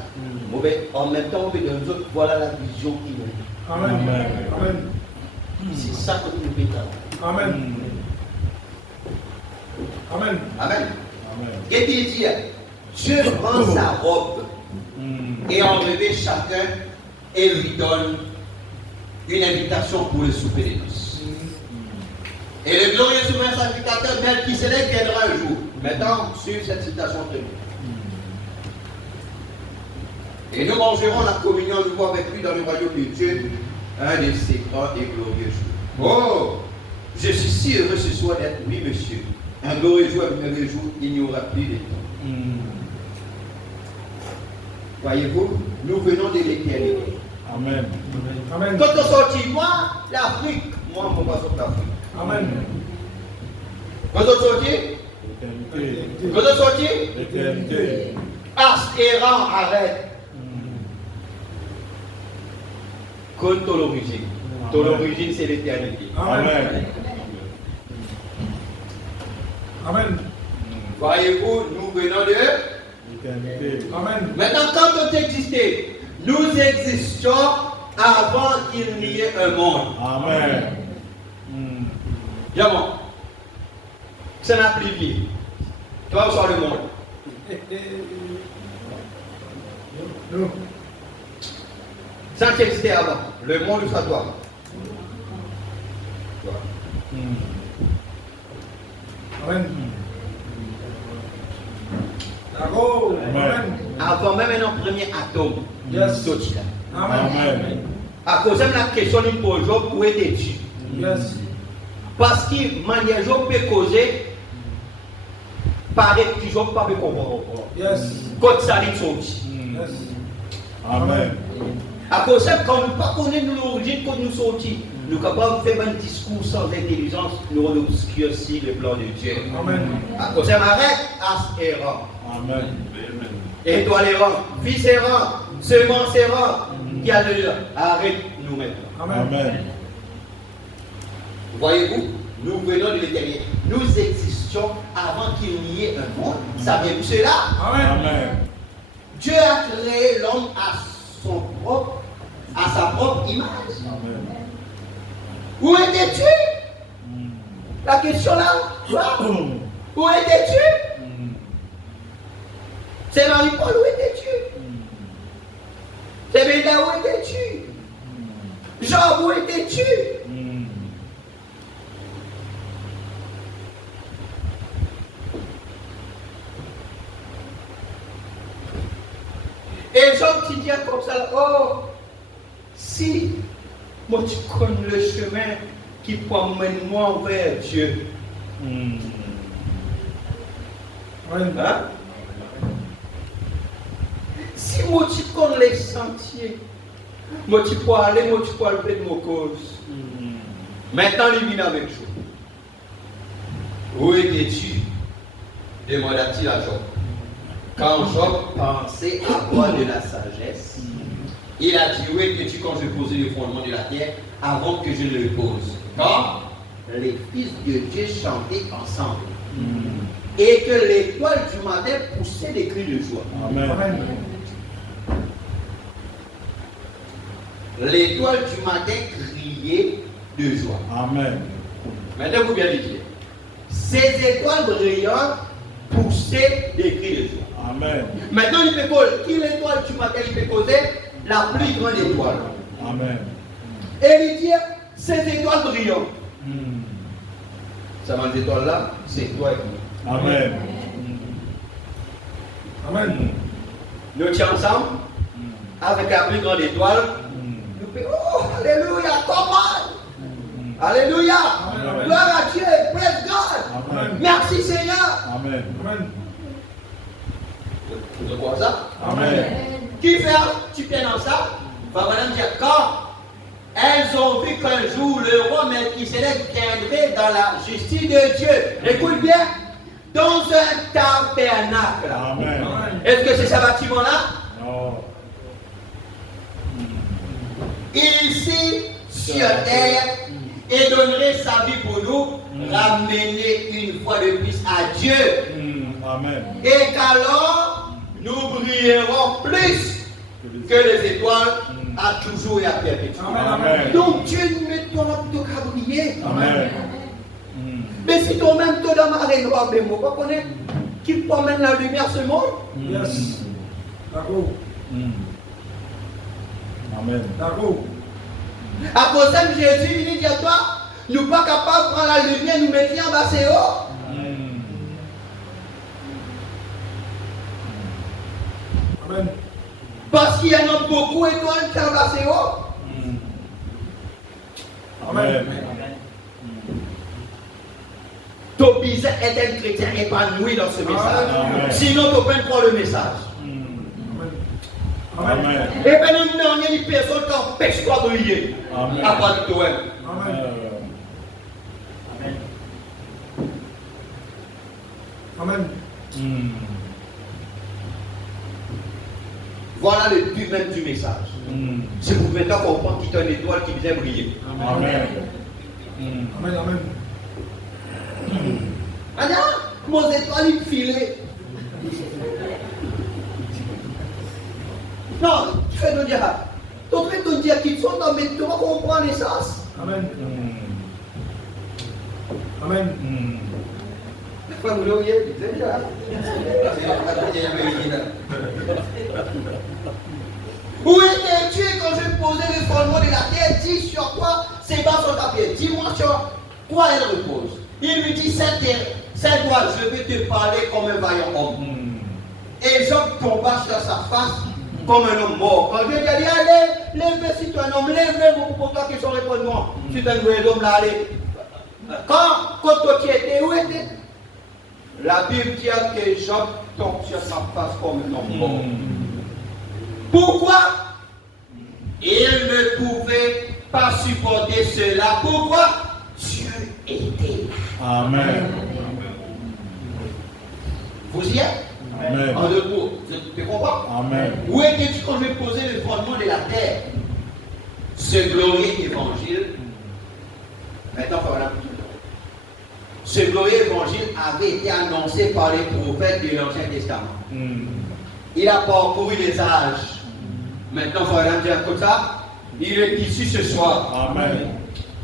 En même temps, on veut nous autres, voilà la vision qui nous dit. Amen. Amen. C'est ça que nous pétons. Amen. Amen. Amen. Amen. Qu'est-ce qu'il dit? Dieu prend sa robe et enlève chacun et lui donne une invitation pour le souper des noces. Et le glorieux souverain sacrificateur Melchisédek viendra un jour. Maintenant, sur cette citation tenue. Et nous mangerons la communion nouveau avec lui dans le royaume de Dieu, un de ces grands et glorieux jours. Oh, je suis si heureux ce soir d'être, oui monsieur, un glorieux jour, un merveilleux jour, il n'y aura plus de temps. Voyez-vous, nous venons de l'éternité. Amen. Amen. Quand on sortit, moi, l'Afrique, moi, mon poisson d'Afrique. Amen. Quand on sortit, L'éternité. quand on sortit, L'éternité. Ars errant arrête. Comme ton origine. Ton origine, c'est l'éternité. Amen. Amen. Voyez-vous, nous venons de. L'éternité. Amen. Maintenant, quand on existait, nous existions avant qu'il n'y ait un monde. Amen. Bien bon. Ça n'a plus vie. Toi, où sort le monde? Nous. Ça qui existait avant. Le monde, où ça toi? Amen. D'accord. Amen. Avant même un premier atome. Yes. Sorti là. Amen. Amen. À cause de la question d'une pose, où étais-tu? Yes. Parce que manière je peux causer, paraît que je ne peux pas me comprendre. Yes. Quand ça dit sorti. Yes. Amen. À cause de quand nous ne connaissons pas l'origine, quand nous sortis, nous sommes capables de faire un discours sans intelligence, nous obscurcissons le plan de Dieu. Amen. À cause de arrête, as errant, Amen. étoile errant, fils errant, semence errant, qui a le arrête nous maintenant. Amen. Amen. Voyez-vous, nous venons de l'éternité. Nous existions avant qu'il n'y ait un monde. Saviez-vous cela? Amen. Amen. Dieu a créé l'homme à sa propre image. Amen. Où étais-tu? La question là, où étais-tu? C'est Marie-Paul, où étais-tu? C'est Béda, où étais-tu? Job, où étais-tu? Et Job qui dit comme ça, oh, si moi tu connais le chemin qui m'emmène moi vers Dieu. Amen. Hein? Si moi tu connais les sentiers, moi tu peux aller, moi tu peux aller de mon cause. Maintenant, il vient avec Job. Où étais-tu? Demanda-t-il à Job. Quand Job pensait avoir de la sagesse, il a dit, où étais-tu quand je posais le fondement de la terre avant que je ne le pose? Quand les fils de Dieu chantaient ensemble et que l'étoile du matin poussait des cris de joie. Amen. Amen. L'étoile du matin criait de joie. Amen. Maintenant, vous bien le dire. Ces étoiles brillantes poussaient des cris de joie. Amen. Maintenant, il peut causer, qui l'étoile du matin, il peut causer la plus grande étoile. Amen. Et il dit, ces étoiles brillantes. Ça va, ces étoiles-là, c'est toi et moi. Amen. Amen. Nous tiens ensemble, avec la plus grande étoile. Nous faisons, oh, alléluia, comment? Alléluia. Amen. Gloire à Dieu, praise God. Amen. Merci Seigneur. Amen. Amen. Vous croyez ça? Amen. Qui fait, tu tiens dans ça? Va madame dire, quand elles ont vu qu'un jour le roi Melchisédek viendrait dans la justice de Dieu. Écoute bien, dans un tabernacle. Amen. Est-ce que c'est ce bâtiment-là? Non. Ici, sur terre, et donnerait sa vie pour nous, ramener une fois de plus à Dieu. Amen. Et qu'alors, nous brillerons plus que les étoiles à toujours et à perpétuité. Amen. Donc Dieu nous met ton plutôt qu'à briller. Amen. Mais si toi-même, toi dans ma reine noire, mais moi, pas connaître qui promène la lumière à ce monde. Yes. D'accord. Amen. D'accord. À cause de Jésus, il dit à toi, nous ne sommes pas capables de prendre la lumière, nous mettre en bas, c'est haut. Amen. Parce qu'il y en a beaucoup d'étoiles qui sont en bas, c'est haut. Amen. Ton besoin est un chrétien épanoui dans ce message. Amen. Sinon, tu peux prendre le message. Amen. Et bien, nous n'avons pas une personne qui empêche toi de briller. Amen. À part de toi. Amen. Amen. Voilà le but même du message. C'est pour maintenant comprendre qu'il y a une étoile qui vient briller. Amen. Amen. Amen. Anna, mon étoile il filait. Non, tu fais nous dire. Tu fais nous dire qu'ils sont dans mes toits, on comprend l'essence. Amen. Amen. Où étais-tu quand je posais le fondement de la terre? Dis sur quoi ces bas sont tapés. Dis-moi sur quoi elle repose. Il lui dit, cette terre, cette voix, je vais te parler comme un vaillant homme. Et Job tomba sur sa face comme un homme mort. Quand Dieu lui a dit, allez, lève-toi si tu es un homme, lève-toi pour toi qu'ils sont répondants. Si tu es un nouvel homme là, allez. Quand toi tu étais, où était? La Bible dit que Job tombe sur sa face comme un homme mort. Pourquoi? Il ne pouvait pas supporter cela. Pourquoi? Dieu était là. Amen. Vous y êtes? Amen. En deux mots, tu comprends? Amen. Où étais-tu quand je posais le fondement de la terre? Ce glorieux évangile, maintenant, voilà. Ce glorieux évangile avait été annoncé par les prophètes de l'Ancien Testament. Il a parcouru les âges. Maintenant, il faut dire comme ça. Il est ici ce soir. Amen.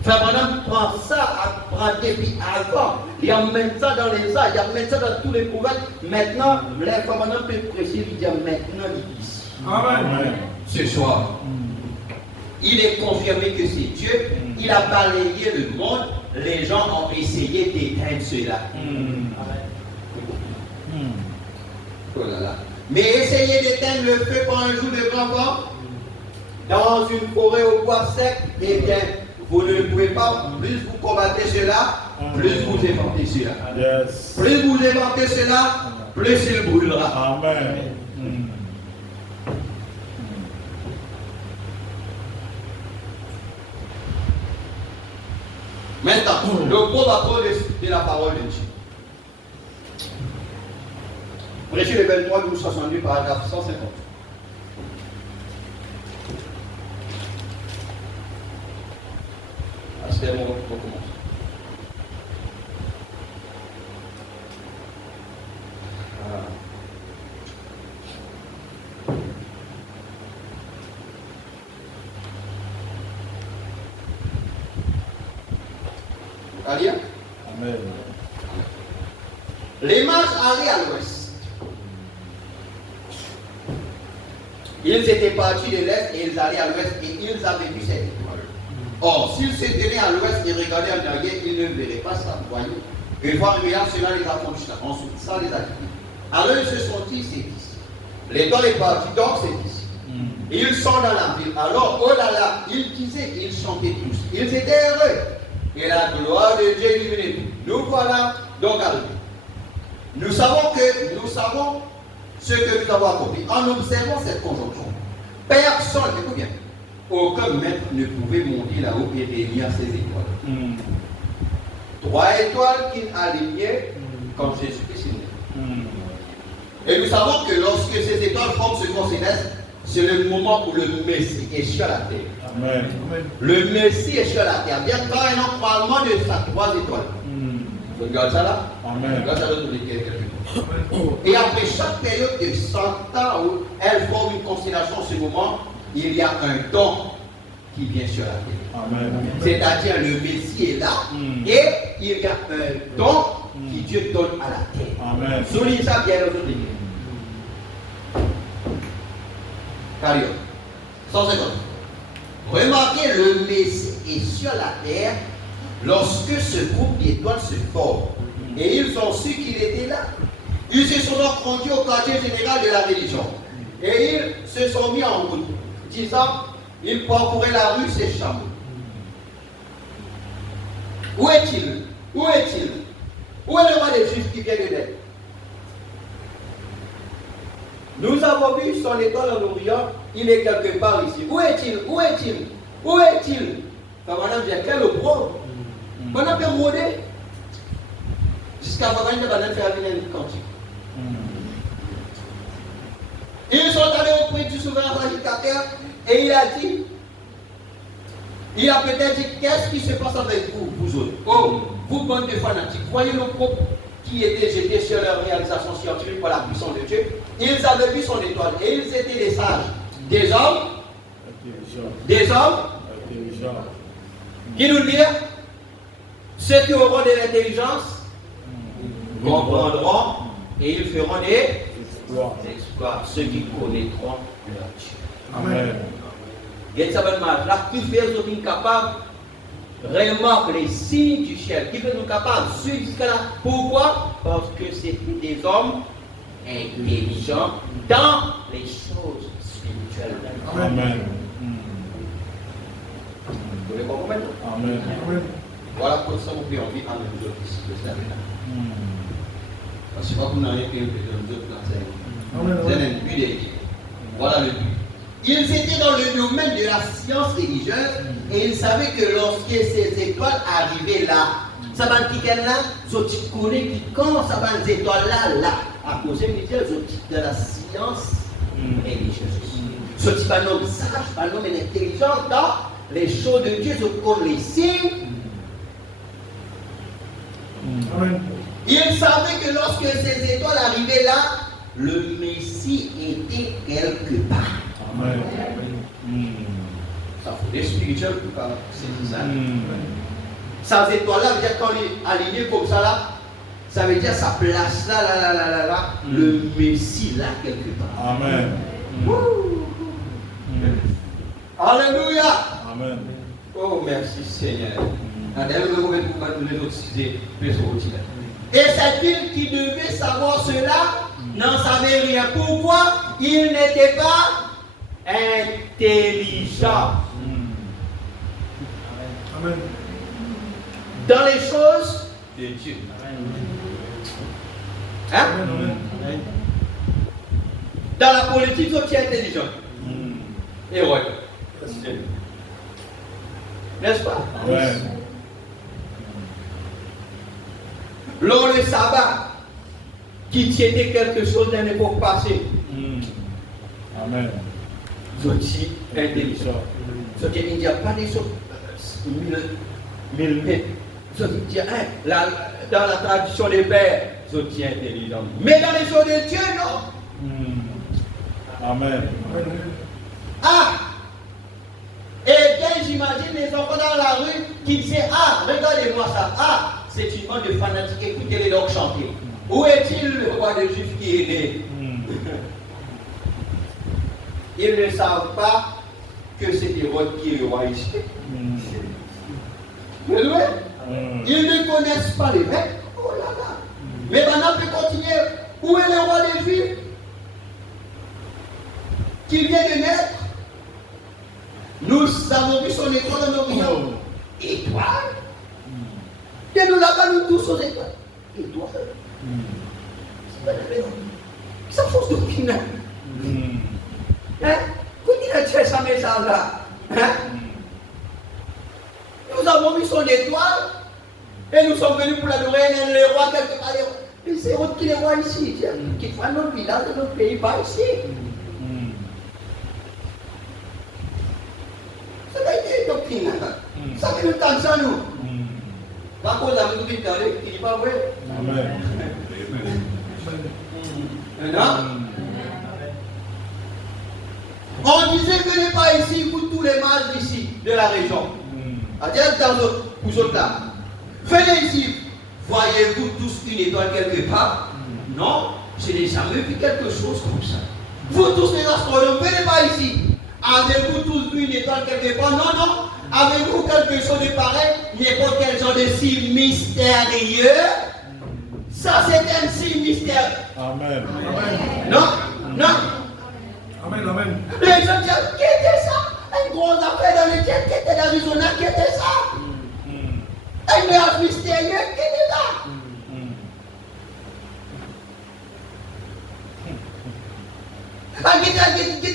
Frère Madame prend ça, prend depuis avant. Il amène ça dans les âges, il amène ça dans tous les prophètes. Maintenant, Frère Madame peut préciser, il dit maintenant, il est ici. Amen. Ce soir. Il est confirmé que c'est Dieu. Il a balayé le monde. Les gens ont essayé d'éteindre cela. Oh là là. Mais essayer d'éteindre le feu pendant un jour de grand vent, dans une forêt au bois sec, eh bien, vous ne pouvez pas. Plus vous combattez cela, plus vous éventez cela. Yes. Plus vous éventez cela, plus il brûlera. Amen. Maintenant, le pauvre apôtre de la parole de Dieu. Prêchez le 23, 12, 68, paragraphe 150. C'était mon recommence. Allez. Amen. Les mages allaient à l'ouest. Ils étaient partis de l'est et ils allaient à l'ouest et ils avaient vu cette étoile. Or, s'ils se tenaient à l'ouest et regardaient en arrière, ils ne verraient pas ça. Voyez. Et voir regarde, cela les accomplissait. Ensuite, ça les a quittés. Alors ils se sont dit, c'est ici. L'étoile est partie, donc c'est ici. Ils sont dans la ville. Alors, oh là là, ils disaient, ils chantaient tous. Ils étaient heureux. Et la gloire de Dieu illuminait. Nous voilà donc arrivés. Nous savons ce que nous avons accompli en observant cette conjonction. Personne, écoute bien, aucun maître ne pouvait monter là-haut et réunir ses étoiles. 3 étoiles qu'il alignait quand Jésus-Christ est né. Et nous savons que lorsque ces étoiles forment ce qu'on céleste, c'est le moment où le Messie est sur la terre. Amen. Le Messie est sur la terre. Bien quand un encroisement de sa 3 étoiles. Vous regardez ça là? Amen. Regarde ça là. Et après chaque période de 100 ans où elle forme une constellation, ce moment, il y a un don qui vient sur la terre. Amen. C'est-à-dire le Messie est là et il y a un don qui Dieu donne à la terre. Amen. Souligne ça bien dans notre église. Carrière. 150. Remarquez, le Messie est sur la terre lorsque ce groupe d'étoiles se forme. Et ils ont su qu'il était là. Ils se sont donc rendus au quartier général de la religion. Et ils se sont mis en route, disant, ils parcouraient la rue s'échappant. Où est-il? Où est-il? Où est le roi des Juifs qui vient de naître? Nous avons vu son étoile en Orient, il est quelque part ici. Où est-il? Où est-il? Où est-il? Quand madame dit, quel opprobre? Madame peut rôder. Jusqu'à maintenant, madame fait venir une cantique. Ils sont allés auprès du souverain sagittaire et il a dit, il a peut-être dit, qu'est-ce qui se passe avec vous, vous autres? Oh, vous bande de fanatiques, voyez le groupe qui était jeté sur leur réalisation scientifique par la puissance de Dieu. Ils avaient vu son étoile et ils étaient des sages, des hommes, qui nous disent, ceux qui auront de l'intelligence comprendront et ils feront des exploits, ceux qui connaîtront leur Dieu. Amen. Et ça veut dire, là, qui fait nous capables, remarque les signes du ciel, qui fait nous capables, jusqu'à là. Pourquoi? Parce que c'était des hommes intelligents dans les choses spirituelles. Amen. Vous voulez comprendre? Amen. Voilà pour ça, vous pouvez en vivre en même jour ici, le salut. Parce que vous n'avez pas eu de c'est un but. Voilà le but. Ils étaient dans le domaine de la science religieuse et ils savaient que lorsque ces étoiles arrivaient là, ça va dire là, ils connaissent qui quand ça va les étoiles là, à cause de la science religieuse. Ce type un homme sage, un homme intelligent dans les choses de Dieu, ils connaissent les signes. Amen. Ils savaient que lorsque ces étoiles arrivaient là, le Messie était quelque part. Amen. Ça faut des spirituels pour pas c'est ça. Ces étoiles-là veut dire quand on est aligné comme ça là, ça veut dire sa place là, le Messie là quelque part. Amen. Alléluia. Amen. Oh merci Seigneur. Et cette île qui devait savoir cela n'en savait rien. Pourquoi? Il n'était pas intelligent. Amen. Dans les choses de Dieu. Hein? Amen. Dans la politique, tu es intelligent. Et ouais. N'est-ce pas? Amen. Lors le sabbat, qui était quelque chose d'une époque passée. Amen. Zoti intelligent. Zoti il n'y a pas des choses 1000 mètres. Zoti dit, dans la tradition des pères, Zoti intelligent. Mais dans les choses de Dieu, non. Amen. Ah! Et bien j'imagine les enfants dans la rue qui disaient, ah, regardez-moi ça. Ah, c'est une bande de fanatiques, écoutez-les donc chanter. Où est-il le roi des Juifs qui est né? Ils ne savent pas que c'est Hérode qui est le roi ici. Ils ne connaissent pas les mecs. Oh là là. Mais maintenant, on peut continuer. Où est le roi des Juifs? Qui vient de naître? Nous avons vu son étoile dans nos visions. Étoile? Et nous là-bas, nous tous aux étoiles. Étoile? Ça force de finale. Hein? Quand il a tué sa message là, Hein? Nous avons mis son étoile et nous sommes venus pour l'adorer. Les rois quelque part. Mais c'est autre qui les voit ici. Qui voit notre village, notre pays, pas ici. Ça a été une doctrine. Ça fait le temps de ça, nous. Par contre, la méthode qui n'est pas vrai. Amen. Non? On disait que n'est pas ici pour tous les mages d'ici, de la région. C'est-à-dire dans vous autres là. Venez ici. Voyez-vous tous une étoile quelque part? Non, je n'ai jamais vu quelque chose comme ça. Vous tous les astronomes, venez pas ici. Avez-vous tous vu une étoile quelque part? Non, non. Avez-vous quelque chose de pareil? N'importe quel genre de signe mystérieux? Ça, c'est un signe mystérieux. Amen. Non, non. Amen, amen. Les gens disent, qui était ça? Une grosse affaire dans le ciel, qui était dans l'Arizona, qui était ça? Un nuage mystérieux, qui était là?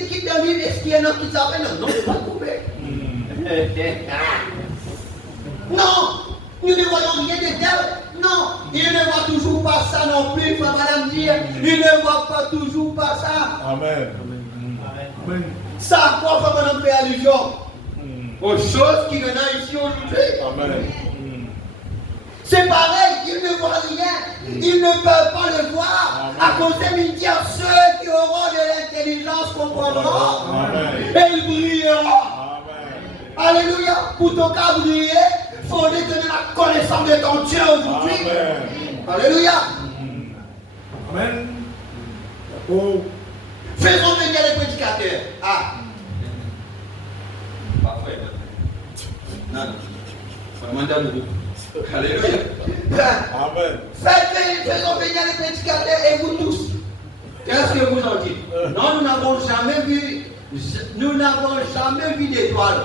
Qui dans l'île, est-ce qu'il y en a qui s'appelle? Non, je ne pas trouvé. Non, nous ne voyons rien de tel. Non, il ne voit toujours pas ça non plus, il faut madame dire. Il ne voit pas toujours pas ça. Amen. Amen. Ça, à quoi faut madame faire allusion? Aux choses qui viennent ici aujourd'hui. Amen. C'est pareil, ils ne voient rien. Ils ne peuvent pas le voir. À cause des médias, ceux qui auront de l'intelligence comprendront. Amen. Et ils brilleront. Amen. Alléluia. Pour ton cas briller, il faut donner la connaissance de ton Dieu aujourd'hui. Amen. Alléluia. Amen. Oh. Faisons venir les prédicateurs. Ah. Parfait. Non, non. Vraiment nous. Alléluia. Amen. Faisons venir les prédicateurs et vous tous. Qu'est-ce que vous en dites? Non, nous n'avons jamais vu d'étoiles.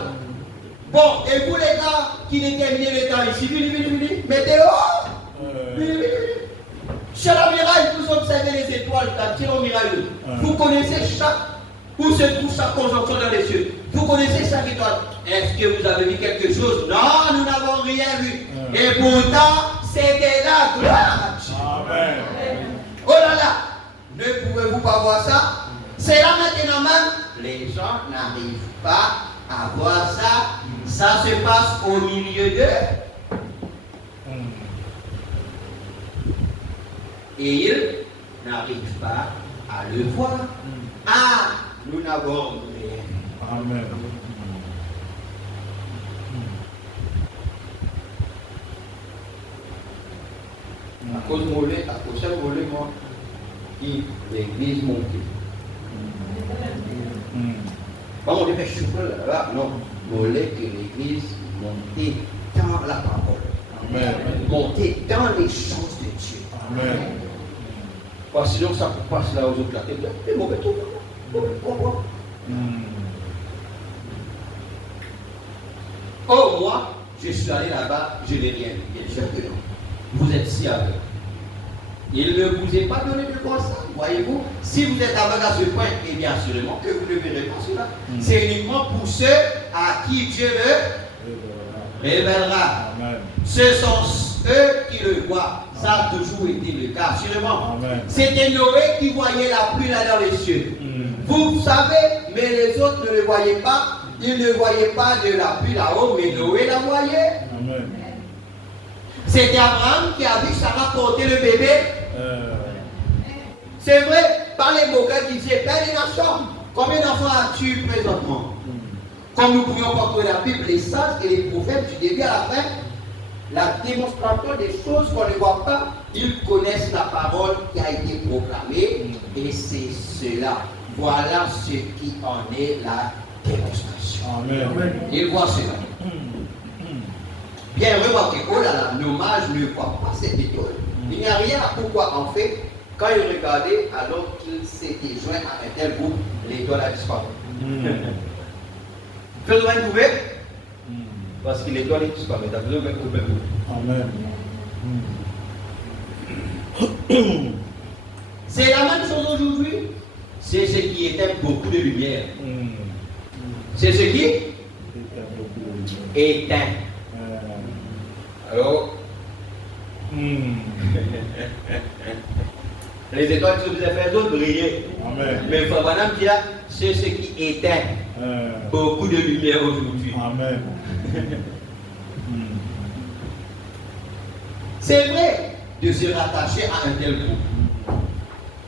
Bon, et vous les gars qui déterminez le temps ici, venez, météo. Venez. Chez la miraille, vous observez les étoiles, au miraille. Vous connaissez où se trouve chaque conjonction dans les cieux. Vous connaissez chaque étoile. Est-ce que vous avez vu quelque chose? Non, nous n'avons rien vu. Et pourtant, c'était la gloire. Amen. Oh là là, ne pouvez-vous pas voir ça? C'est là maintenant même, les gens n'arrivent pas à voir ça. Ça se passe au milieu d'eux. Et ils n'arrivent pas à le voir. Ah, nous n'avons rien. Amen. À cause de ça, moi, qui l'église montée. Pas monter faire chouper là, non. Voler que l'église montée dans la parole. Amen. Monter dans les choses de Dieu. Amen. Parce que sinon, ça passe là aux autres là. C'est mauvais tout. Oh, moi, je suis allé là-bas, je n'ai rien vu. Bien sûr que non. Vous êtes si aveugle. Il ne vous est pas donné de voir ça, voyez-vous. Si vous êtes aveugle à ce point, et bien sûrement que vous ne verrez pas cela. C'est uniquement pour ceux à qui Dieu le révélera. Amen. Ce sont eux qui le voient. Ça a toujours été le cas, sûrement. C'était Noé qui voyait la pluie là dans les cieux. Vous savez, mais les autres ne le voyaient pas. Ils ne voyaient pas de la pluie là-haut, mais Noé la voyait. Amen. C'était Abraham qui a vu Sarah porter le bébé. C'est vrai, par les mots qui disaient Père des nations, combien d'enfants as-tu présentement? Comme nous pouvions parcourir la Bible, les sages et les prophètes, du début à la fin, la démonstration des choses qu'on ne voit pas, ils connaissent la parole qui a été proclamée, et c'est cela. Voilà ce qui en est la démonstration. Amen. Ils voient cela. Bien remarquez, oh là là, nos mages ne voient pas cette étoile. Il n'y a rien à pourquoi en fait, quand ils regardaient, alors qu'ils s'étaient joints à un tel groupe, l'étoile a disparu. Faisons un trouver, parce que l'étoile est disparue. T'as besoin d'un couper. Amen. C'est la même chose aujourd'hui. C'est ce qui éteint beaucoup de lumière. C'est ce qui Éteint. Alors, les étoiles qui nous ont fait d'autres briller. Amen. Mais il faut madame dire, c'est ce qui éteint beaucoup de lumière aujourd'hui. Amen. C'est vrai de se rattacher à un tel groupe.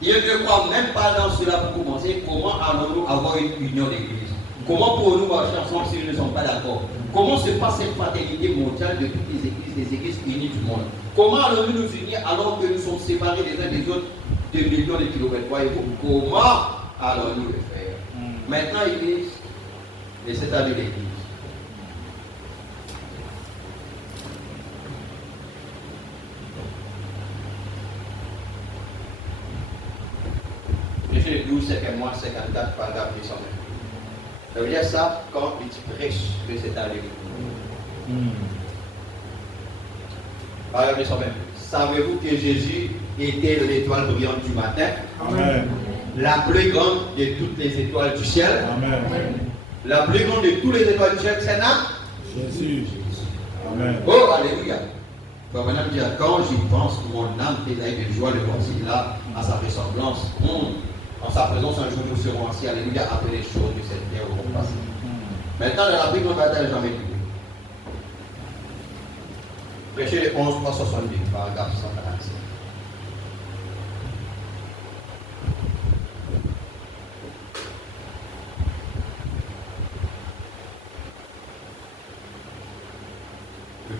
Il ne croit même pas dans cela pour commencer. Comment allons-nous avoir une union d'église? Comment pourrons-nous marcher ensemble si nous ne sommes pas d'accord? Comment se passe cette fraternité mondiale de toutes les églises unies du monde? Comment allons-nous nous unir alors que nous sommes séparés les uns des autres de millions de kilomètres? Voyez-vous, comment allons-nous le faire? Maintenant, église, et c'est à l'église. Verset 12, 54, paragraphe 209. Ça veut dire ça quand il prêche que c'est à l'église. Paragraphe 209. Savez-vous que Jésus était l'étoile brillante du matin? Amen. La plus grande de toutes les étoiles du ciel. Amen. La plus grande de toutes les étoiles du ciel, c'est là. Jésus. Amen. Oh, alléluia. Faut maintenant dire, quand j'y pense, mon âme tétaille de joie de voir là à sa ressemblance. En sa présence, un jour nous serons assis, alléluia, après les choses de cette terre auront passé. Maintenant, dans la plus grande bataille, jamais plus. Prêchez les 11, 370, paragraphe 145.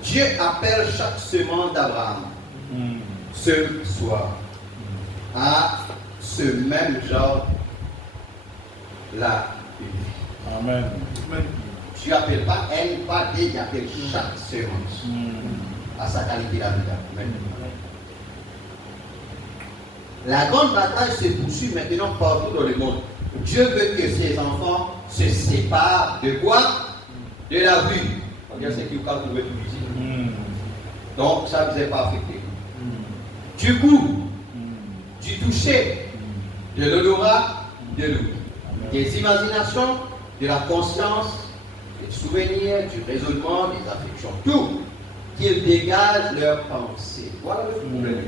Dieu appelle chaque semence d'Abraham ce soir à ce même genre la vie. Amen. Tu n'appelles pas elle, pas D, il appelle chaque semence à sa qualité la vie. Amen. La grande bataille se poursuit maintenant partout dans le monde. Dieu veut que ses enfants se séparent de quoi? De la vue. On dirait que c'est qui vous trouver tout ici. Donc ça ne vous est pas affecté. Du goût, du toucher, de l'odorat, de l'ouïe, des imaginations, de la conscience, des souvenirs, du raisonnement, des affections, tout, qu'ils dégagent leurs pensées. Voilà le problème.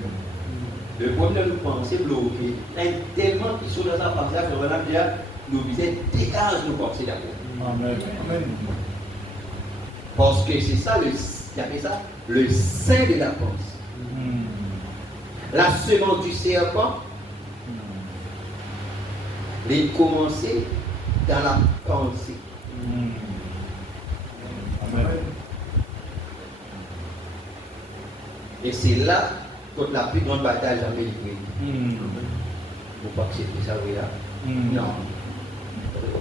Le problème de nos pensées bloquées, tellement qu'ils sont dans sa pensée, que maintenant dire, nous disons, dégage nos pensées d'abord. Amen. Amen. Parce que c'est ça, il y avait ça, le sein de la pensée. La semence du serpent, les commencer dans la pensée. Amen. Et c'est là contre la plus grande bataille jamais livrée. Vous pas accepter ça, oui là? Non.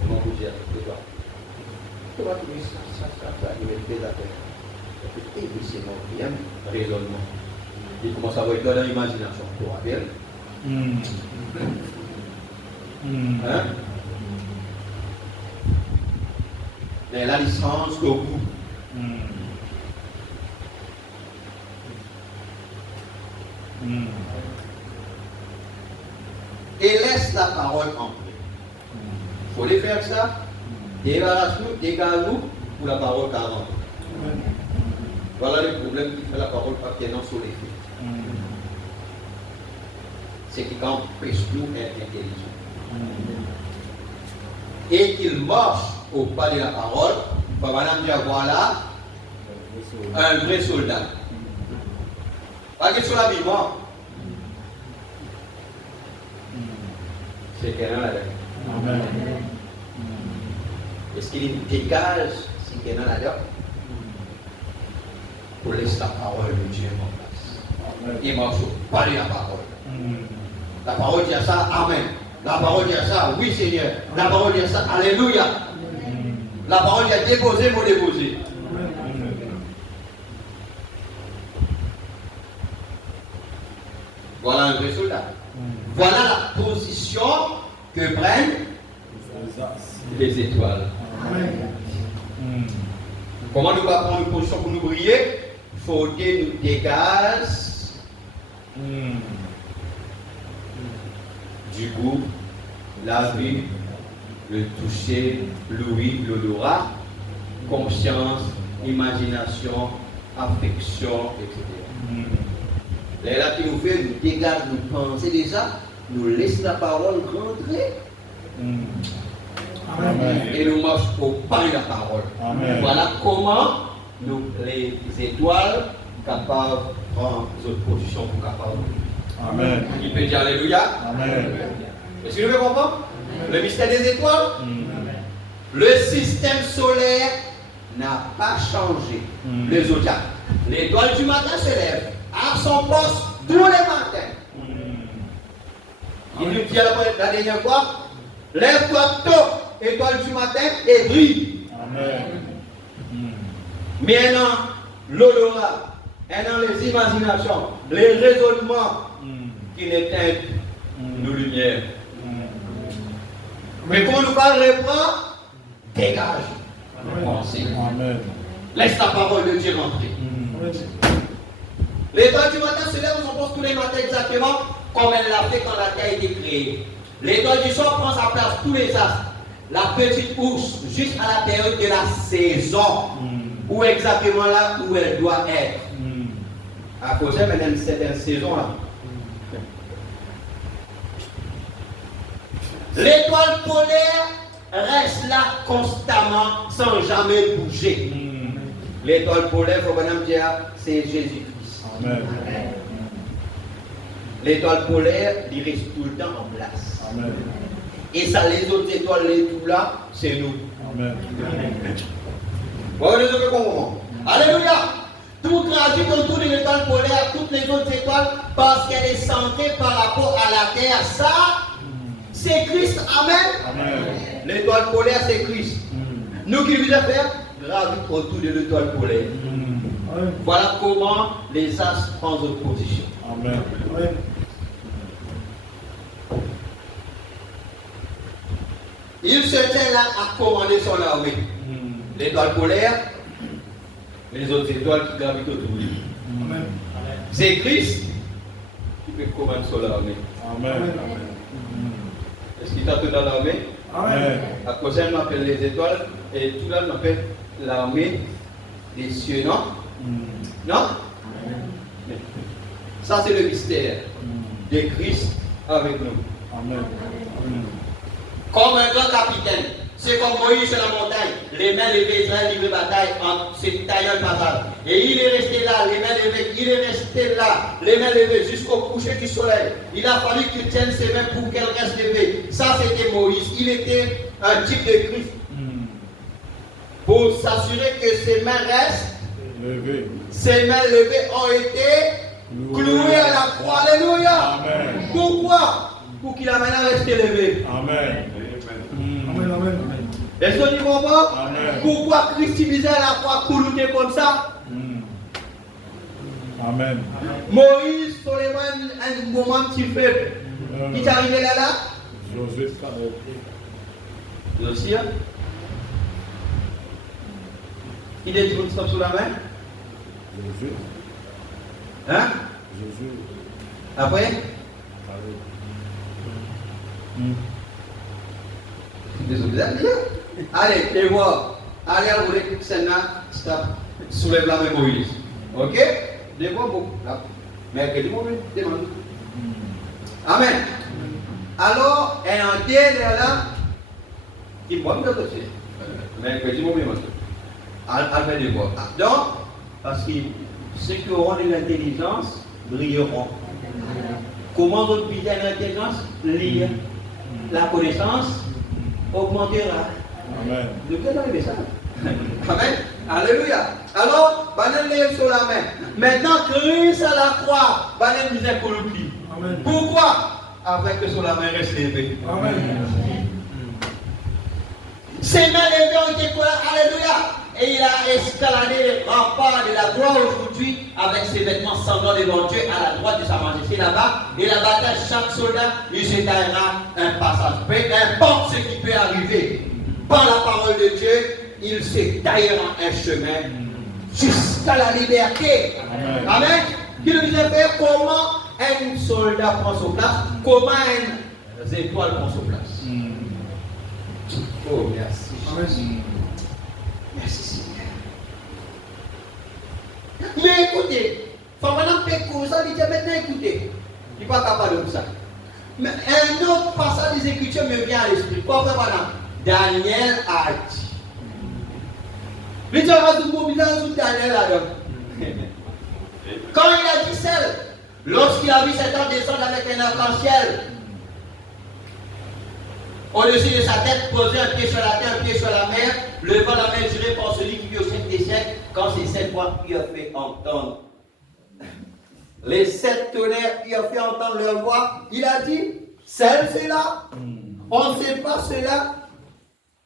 Comment vous dire? Comment tu dis ça, il va faire affaires. Et puis c'est mon bien raisonnement. Il commence à avoir dans l'imagination. Tu vois bien? Hein? Mais la licence au bout. Et laisse la parole entrer. Il faut les faire ça. Débarrasse-nous, dégage-nous pour la parole 40. Voilà le problème qui fait la parole pertinente sur les faits. C'est qu'il empêche nous d'être intelligents. Et qu'il marche au pas de la parole, pour madame dire voilà un vrai soldat. Pas que sur la vie mort. C'est quelqu'un là-dedans. Amen. Est-ce qu'il dégage si quelqu'un là-dedans pour laisser la parole de Dieu en place? Il marche au pas de la parole. La parole dit à ça, Amen. La parole dit à ça, oui Seigneur. La parole dit à ça, Alléluia. La parole dit à déposer, mon déposer. Voilà un vrai soldat. Voilà la position que prennent les étoiles. Comment nous va prendre une position pour nous briller? Il faut que nous dégage du goût, la vue, le toucher, l'ouïe, l'odorat, conscience, imagination, affection, etc. Les là qui nous fait, nous dégage, nous penser déjà, nous laisse la parole rentrer. Amen. Et nous marchons au pas de la parole. Amen. Voilà comment nous, les étoiles, capables de prendre notre position pour capables. Amen. Il peut dire Alléluia. Amen. Est-ce que vous pouvez comprendre? Le mystère des étoiles. Le système solaire n'a pas changé. Le zodiaque. L'étoile du matin se lève à son poste tous les matins. Il nous dit la dernière fois, lève-toi tôt, étoile du matin, et brille. Amen. Mais non, l'odorat, et non les imaginations, les raisonnements qui n'éteignent nos lumières. Mais quand nous parlons, reprend, dégage. Pensez. Amen. Laisse la parole de Dieu rentrer. L'étoile du matin se lève, on pense tous les matins exactement comme elle l'a fait quand la terre a été créée. L'étoile du soir prend sa place, tous les astres. La petite ours, juste à la période de la saison, où exactement là où elle doit être. À cause de maintenant cette saison là. L'étoile polaire reste là constamment sans jamais bouger. L'étoile polaire, il faut vraiment dire, c'est Jésus-Christ. Amen. L'étoile polaire, il reste tout le temps en place. Amen. Et ça, les autres étoiles, les tout là, c'est nous. Amen. Bon, les autres comprennent. Alléluia. Tout gravite autour de l'étoile polaire, toutes les autres étoiles, parce qu'elle est centrée par rapport à la terre. Ça, c'est Christ. Amen. Amen. L'étoile polaire, c'est Christ. Nous qui lui avons fait, gravite autour de l'étoile polaire. Voilà comment les astres prennent leur position. Amen. Il se tient là à commander son armée. L'étoile polaire, les autres étoiles qui gravitent autour de lui. C'est Christ qui peut commander son armée. Amen. Est-ce qu'il t'a tout dans l'armée? Amen. À cause d'elle, on appelle les étoiles et tout là, on appelle l'armée des cieux, non? Non? Ça, c'est le mystère de Christ avec nous. Amen. Comme un grand capitaine, c'est comme Moïse sur la montagne, les mains levées, Israël livré bataille, c'est taillant le passage. Et il est resté là, les mains levées, il est resté là, les mains levées jusqu'au coucher du soleil. Il a fallu qu'il tienne ses mains pour qu'elles restent levées. Ça, c'était Moïse. Il était un type de Christ. Pour s'assurer que ses mains restent, ses mains levées ont été clouées à la croix. Alléluia. Amen. Pourquoi? Pour qu'il a maintenant resté levé. Amen. Est-ce que tu comprends? Amen. Pourquoi Christ disait à la croix coulouté comme ça? Amen. Moïse, Soleiman, un moment petit faible. Qui est arrivé là? Josué. Josué. Il est tout sous la main? Josué. Hein? Josué. Après? Désolé. Allez, et voir. Allez, vous voulez que Sénat soulève la main Moïse. Ok? Des fois, beaucoup. Mais que du moment, demande. Amen. Alors, et en dernier là, il va me dire mais que du moment, Albert de voir. Donc, parce que ceux qui auront de l'intelligence brilleront. Comment vous puiser l'intelligence? Lire. La connaissance augmentera. Amen. Nous devons arriver ça. Amen. Alléluia. Alors, Banen lève sur la main. Maintenant, Christ à la croix, Banen nous est corruptible. Pourquoi? Afin que sur la main reste levée. Amen. Ses mains levées ont été collées. Alléluia. Et il a escaladé les remparts de la gloire aujourd'hui avec ses vêtements sanglants devant Dieu à la droite de sa majesté là-bas. Et la bataille, chaque soldat, il se taillera un passage. Peu importe ce qui peut arriver, par la parole de Dieu, il se taillera un chemin jusqu'à la liberté. Amen. Amen. Qui nous disait faire comment un soldat prend sa place, comment une étoile prend sa place. Oh, merci. Amen. Merci. écoutez, il faut maintenant péco, ça dit maintenant écoutez. Il n'est pas capable de ça. Mais un autre passage des Écritures me vient à l'esprit. Quoi faire maintenant? Daniel a dit. Mais tu vas tout mobiliser sur Daniel là-dedans. Quand il a dit ça, lorsqu'il a vu Satan descendre avec un arc-en-ciel, au-dessus de sa tête, poser un pied sur la terre, un pied sur la mer, levant la main jurée par celui qui vit au siècle des siècles, quand ces 7 voix lui ont fait entendre. Les 7 tonnerres lui ont fait entendre leur voix. Il a dit, celle-là, on ne sait pas cela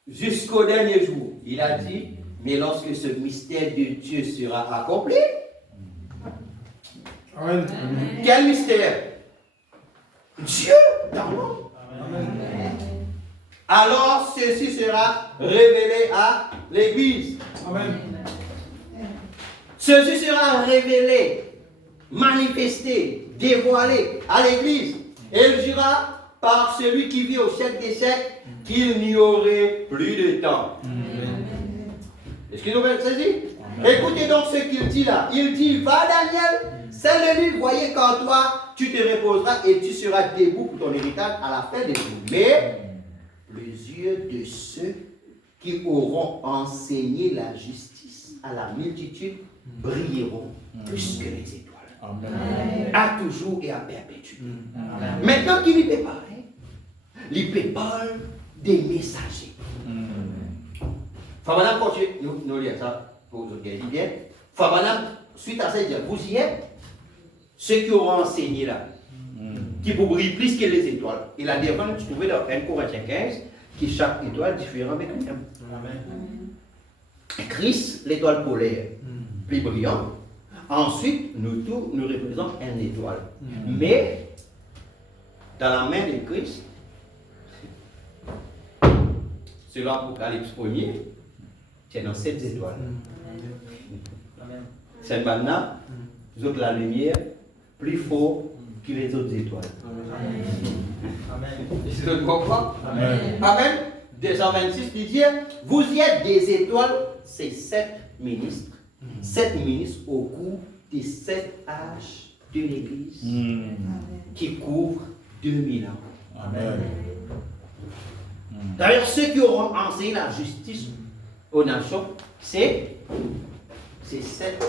jusqu'au dernier jour. Il a dit, mais lorsque ce mystère de Dieu sera accompli. Amen. Quel mystère? Dieu dans le monde. Alors ceci sera révélé à l'Église. Amen. Ceci sera révélé, manifesté, dévoilé à l'Église. Et il dira par celui qui vit au siècle des siècles qu'il n'y aurait plus de temps. Est-ce que vous avez saisi? Écoutez donc ce qu'il dit là. Il dit, va Daniel, c'est le livre, voyez qu'en toi tu te reposeras et tu seras debout pour ton héritage à la fin des jours. Mais les yeux de ceux qui auront enseigné la justice à la multitude brilleront plus que les étoiles. Amen. À toujours et à perpétuité. Maintenant qu'il y prépare, il prépare des messagers. Famanam continue, nous lisons ça pour vous dire bien. Famanam, suite à ça, il dit, vous y êtes, ceux qui auront enseigné là, qui vous brillent plus que les étoiles. Et la dernière, tu trouvais dans 1 Corinthiens 15, qui chaque étoile différente avec elle-même. Christ, l'étoile polaire, plus brillante. Ensuite, nous tous, nous représentons une étoile. Mais, dans la main de Christ, selon l'Apocalypse 1er, c'est dans 7 étoiles. C'est maintenant, nous autres, la lumière, plus fort que les autres étoiles. Est-ce que vous comprenez? Amen. 226, il dit, vous y êtes des étoiles, c'est 7 ministres. 7 ministres au cours des 7 âges de l'Église qui couvrent 2000 ans. Amen. D'ailleurs, ceux qui auront enseigné la justice aux nations, c'est 7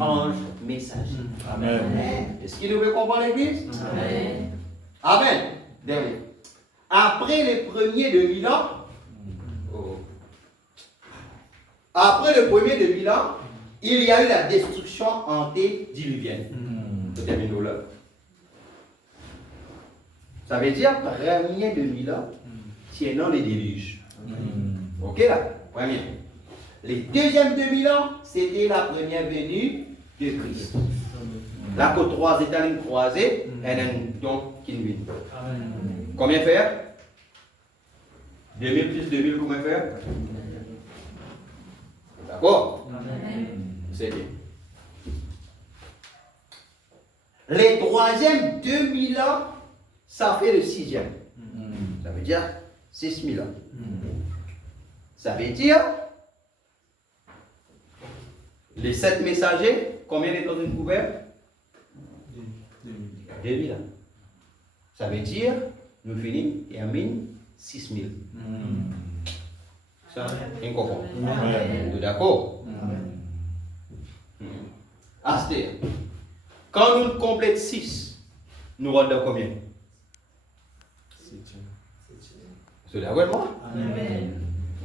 anges messagers. Amen. Est-ce qu'il veut comprendre l'Église? Amen. Amen. Derrière. Après les premiers 2000 ans, après le premier 2000 ans, il y a eu la destruction antédiluvienne. Terminons là. Ça veut dire premier 2000 ans, tiennant les déluges. Ok là? Premier. Les deuxièmes 2000 ans, c'était la première venue de Christ. La côte 3 est en ligne croisée, et donc qui nous. Combien faire? 2000 plus 2000, combien faire? D'accord? C'est bien. Les troisièmes 2000 ans, ça fait le sixième. Ça veut dire 6000 ans. Ça veut dire les 7 messagers, combien est dans une couverte? 2000 ans. Ça veut dire, nous finissons et terminons 6000. Ça, on comprend. D'accord? Astér. Quand nous complétons 6, nous rendons dans combien? 7. C'est d'accord avec moi?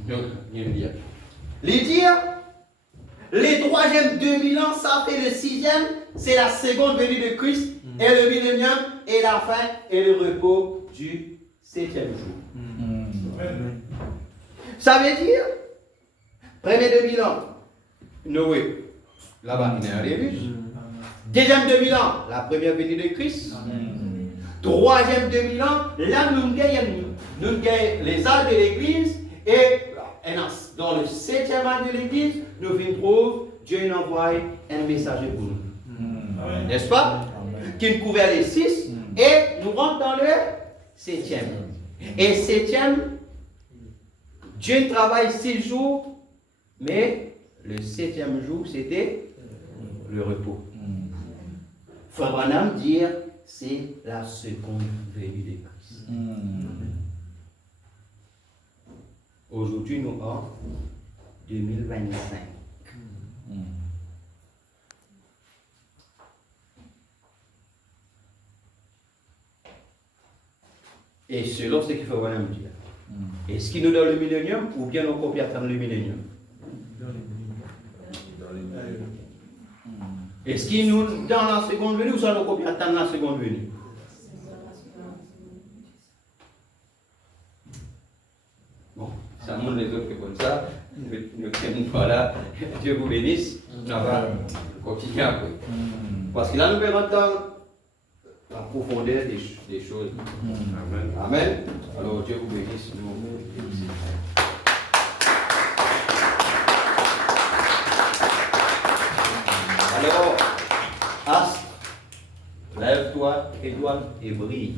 Donc, il veut dire. Les troisièmes 2000 ans, ça fait le sixième, c'est la seconde venue de Christ, et le millénium, et la fin, et le repos du 7e jour. Ça veut dire, premier 2000 ans, Noé, là-bas, il y a un déluge. Deuxième 2000 ans, la première venue de Christ. Troisième 2000 ans, là, nous gagnons les âges de l'Église, et dans le 7e âge de l'Église, nous venons trouver Dieu nous envoie un messager pour nous. N'est-ce pas? Qui nous couvert les 6, et nous rentrons dans le 7e. Et 7e, Dieu travaille 6 jours, mais le 7e jour, c'était le repos. Frère Branham dit c'est la seconde venue de Christ. Aujourd'hui, nous sommes en 2025. Et selon ce qu'il faut Branham dire. Est-ce qu'il nous donne le millénium ou bien on copie attendre le millénium? Est-ce qu'il nous donne la seconde venue ou ça nous copie attendre la seconde venue? Bon, ça montre les autres comme ça. Ne tiennent pas là. Dieu vous bénisse. On va continuer après. Parce que là, nous verrons entendre la profondeur des choses. Amen. Amen. Alors, Dieu vous bénisse. Alors, Astre, lève-toi, étoile, et brille.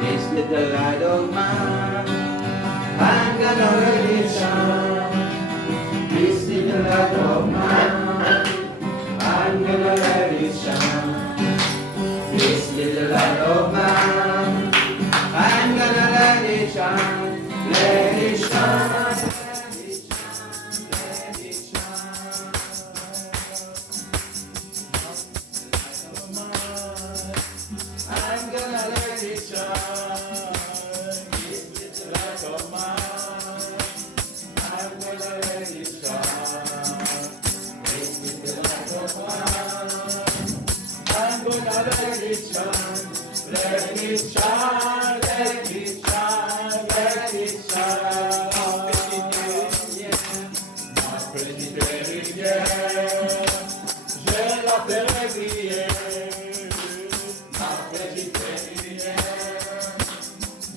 This is the light of mine. I'm gonna let it shine. This is the light of mine. I'm gonna let it shine. This is the light of mine. I'm gonna let it shine. Let it shine. Let it shine. I'm gonna let it shine. Let it shine, let it shine, let it shine, let it shine. Ma petite rivière, je la ferai briller. Ma petite rivière,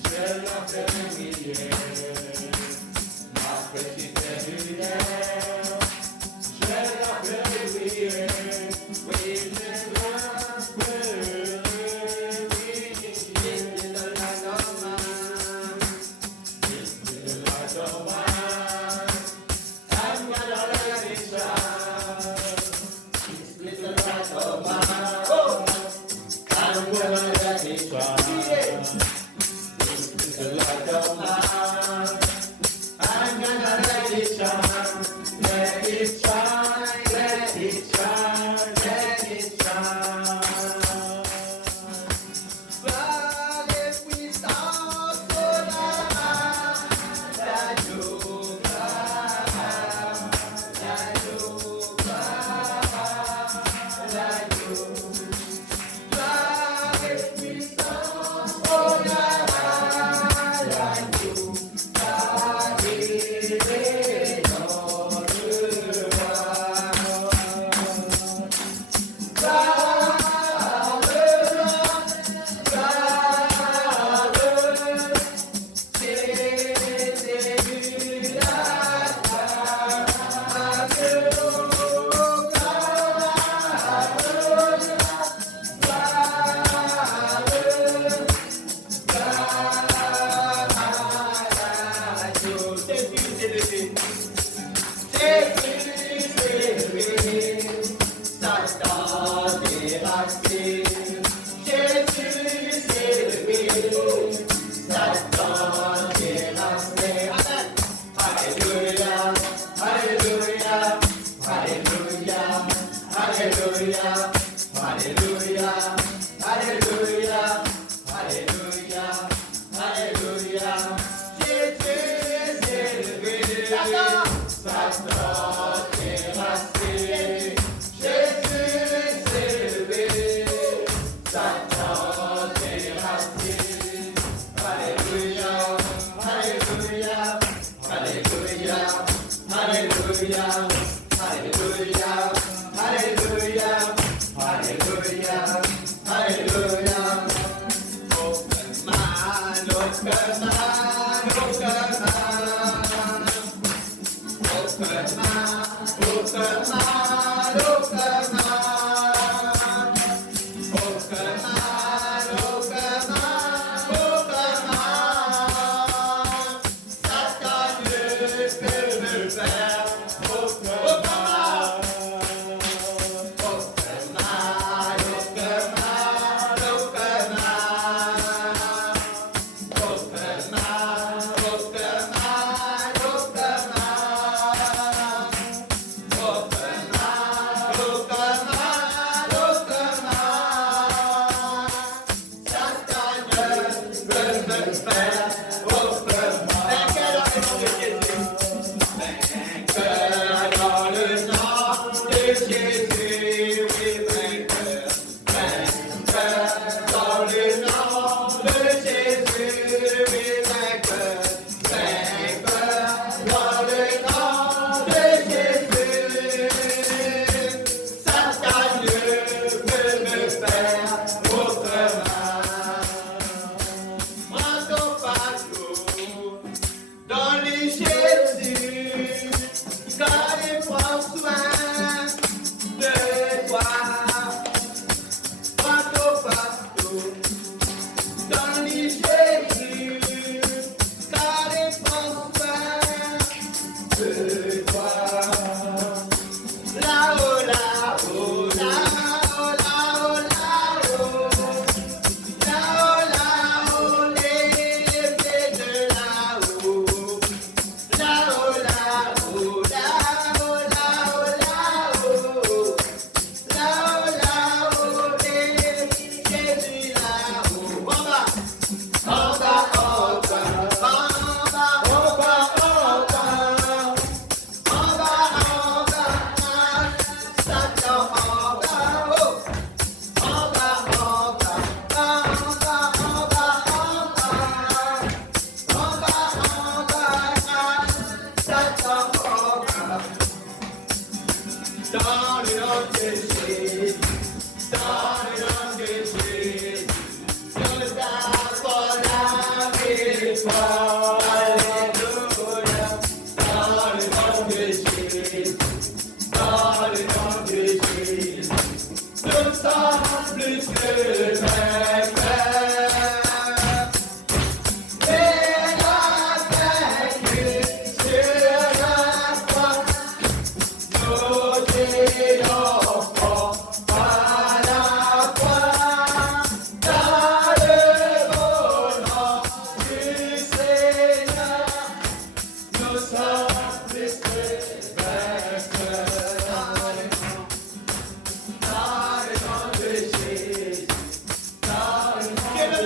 je la ferai briller. Ma petite rivière, je la ferai briller. Oui, Hallelujah.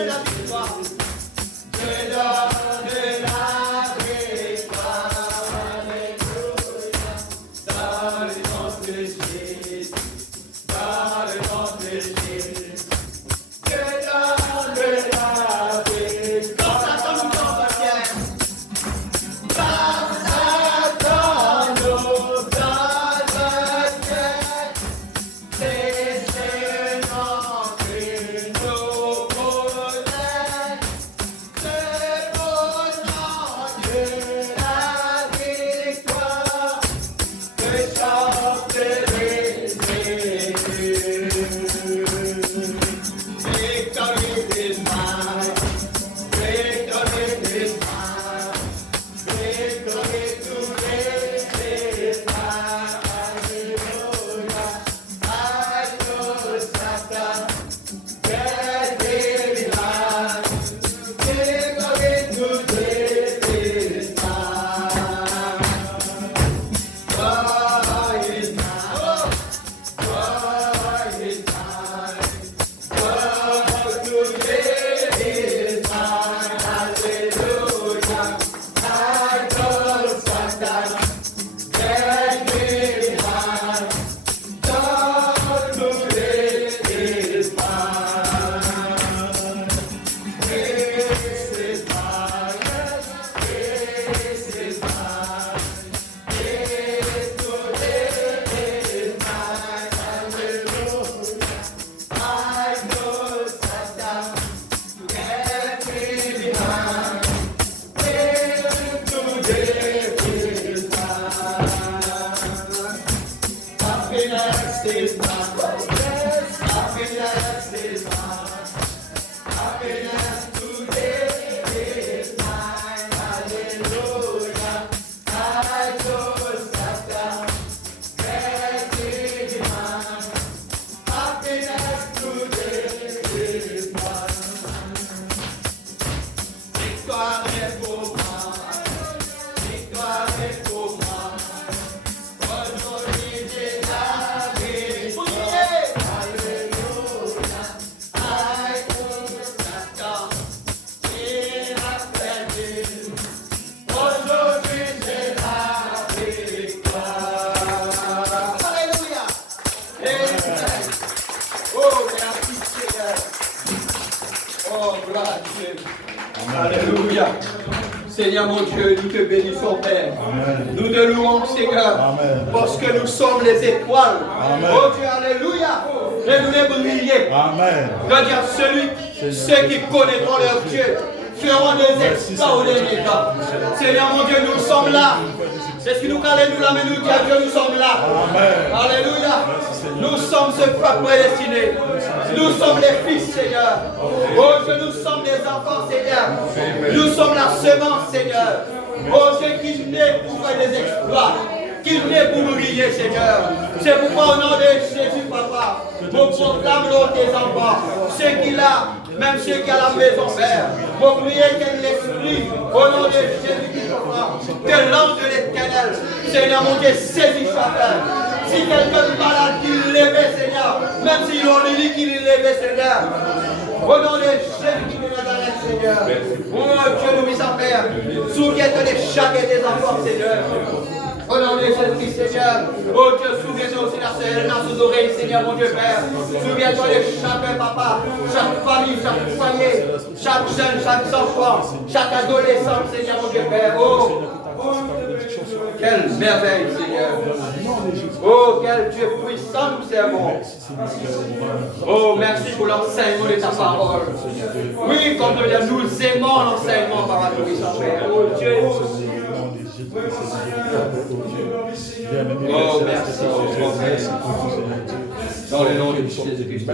donne la victoire. Je donne la victoire. Alléluia. Dans le nom de Jésus. Dans le nom de Jésus. Je donne la victoire. Quand Satan nous tombe, Pierre. Quand Satan nous donne Pierre. C'est ce nom que nous connaissons. C'est au nom de la victoire que chanterai Jésus. Victory is mine. Victory is mine. Victory today is mine. Hallelujah. I know Satan get behind. Victory today is mine. God is mine. God is mine. God today is mine. Hallelujah. I know Satan get behind. God today is mine. This is mine. This is mine. This today is mine. Hallelujah. I know Satan get behind. This today is mine. Happiness is mine. Happiness is mine. Happiness today is mine. Hallelujah. I know Satan get behind. Happiness today is mine. Victoire est pour moi. Victoire est pour moi. Aujourd'hui j'ai la victoire. Alléluia. I know Satan, il a perdu. Aujourd'hui j'ai la victoire. Alléluia. Amen. Oh, merci Seigneur. Oh, gloire à Dieu. Alléluia. Seigneur mon Dieu, nous te bénissons Père. Amen. Nous te louons Seigneur. Amen. Parce que nous sommes les étoiles. Amen. Oh Dieu, alléluia. Et nous les briller. Amen. Je dire ceux qui connaîtront leur Dieu feront des exploits au dernier temps. Seigneur mon Dieu, nous sommes là. C'est ce qui nous calait, nous l'avons nous dit à Dieu, nous sommes là. Amen. Alléluia. Nous sommes ce peuple prédestiné. Nous sommes les fils, Seigneur. Oh Dieu, nous sommes des enfants, Seigneur. Nous sommes la semence, Seigneur. Oh Dieu, qui naît pour faire des exploits. Qui naît pour briller, Seigneur. C'est pourquoi au nom de Jésus, Papa, nous proclame l'eau des enfants. Ceux qui là, même ceux qui à la maison, Père. Vous priez que l'Esprit, au nom de Jésus, Papa, que l'ange de l'Éternel, Seigneur mon Dieu, saisit chacun. Si quelqu'un est malade, qu'il lève, Seigneur. Même si l'on lui dit qu'il lève, Seigneur. Au nom de Jésus de Nazareth, Seigneur. Oh Dieu, nous puissons Père. Souviens-toi de chacun des enfants, Seigneur. Au nom de Jésus-Christ, Seigneur. Oh Dieu, souviens-toi aussi de la sœur dans ses oreilles, Seigneur, mon Dieu Père. Souviens-toi de chacun, Papa, chaque famille, chaque foyer, chaque jeune, chaque enfant, chaque adolescent, Seigneur, mon Dieu Père. Oh, quelle merveille, Seigneur. Oh, quel Dieu puissant nous servons. Oh, merci pour l'enseignement de ta parole. Oui, comme nous aimons l'enseignement par la puissance, Père. Oh Dieu. Oh, merci. Dans le nom de Jésus-Christ.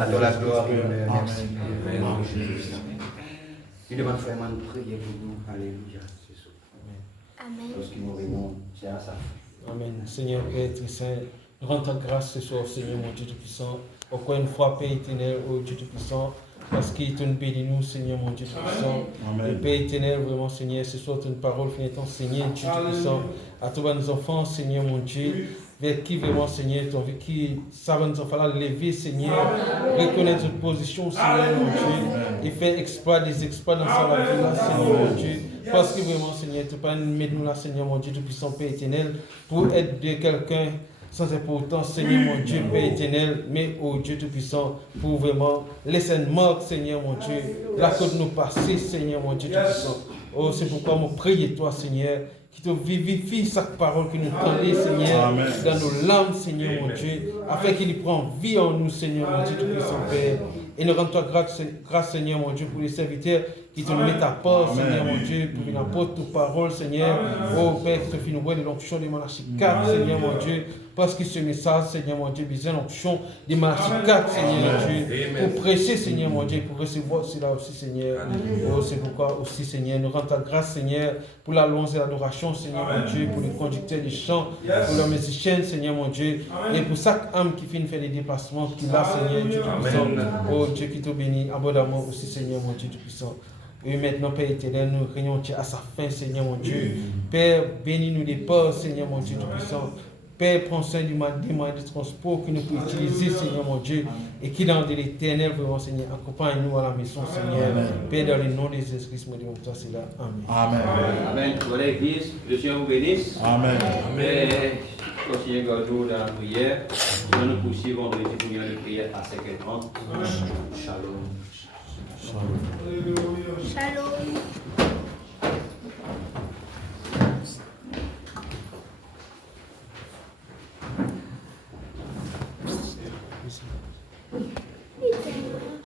À toi la gloire. Merci. Il demande vraiment de prier pour nous. Alléluia. Amen. Lorsqu'il nous réunit, c'est à ça. Amen. Seigneur Père très saint, nous rendons ta grâce ce soir, Seigneur mon Dieu Tout-Puissant. Encore une fois, Père éternel, oh Dieu Tout-Puissant, parce qu'il te bénit nous, Seigneur mon Dieu Tout-Puissant. Le Père éternel, vraiment, Seigneur, ce soir, ton parole finit enseignée, Dieu Tout-Puissant, à tous nos enfants, Seigneur mon Dieu. vers qui vraiment, Seigneur, ton vie, qui savent nous falloir lever, Seigneur, reconnaître notre position, Seigneur, mon Dieu, et faire des exploits dans sa vie, là, Seigneur, mon Dieu. Parce que vraiment, Seigneur, tu peux nous là, Seigneur, mon Dieu, tout-puissant, Père éternel, pour aider quelqu'un sans importance, Seigneur, mon Dieu, Père éternel, mais au Dieu tout-puissant, pour vraiment laisser une marque, Seigneur, mon Dieu, là que nous passer, Seigneur, mon Dieu, tout-puissant. Oh, c'est pourquoi je prie, toi, Seigneur, qui te vivifie chaque parole que nous tendons, Seigneur, Amen. dans nos langues, Seigneur, mon Dieu, afin qu'il prenne vie en nous, Seigneur, mon Dieu, tout-puissant, Père. Et nous rendons-toi grâce, Seigneur, mon Dieu, pour les serviteurs qui te mettent à part, Amen. Seigneur, mon Dieu, pour venir apporter ta parole, Seigneur. Oh, Père, qui te fait nous voir de l'onction de Malachie 4, Seigneur, mon Dieu, parce que ce message, Seigneur, mon Dieu, besoin d'onction de Malachie 4, Seigneur, mon Dieu, pour prêcher, Seigneur, mon Dieu, pour recevoir cela aussi, Seigneur. Oh, c'est pourquoi aussi, Seigneur, nous rendons ta grâce, Seigneur, pour la louange et l'adoration, Seigneur, mon Dieu, pour les conducteurs des chants, pour les musiciens, Seigneur, mon Dieu, et pour chaque âme qui finit de faire des déplacements, qui l'a, Seigneur, Dieu tout-puissant. Oh, Dieu qui te bénit abondamment aussi, Seigneur, mon Dieu tout-puissant. Et maintenant, Père éternel, nous réunions à sa fin, Seigneur, mon Dieu. Père, bénis-nous des ports, Seigneur, mon Dieu tout-puissant. Père, prends soin du moyen de transport que nous pouvons utiliser, Seigneur, mon Dieu, et qui dans de l'éternel, vraiment, Seigneur, accompagne-nous à la maison, Seigneur. Amen. Père, dans le nom de Jésus-Christ, nous demandons toi cela. Amen. Amen. Amen. Voilà l'église, que le Seigneur vous bénisse. Amen. Mais, continuez à garder dans la prière. Nous nous poursuivons vendredi pour une heure de prière à 5h30. Shalom. Shalom.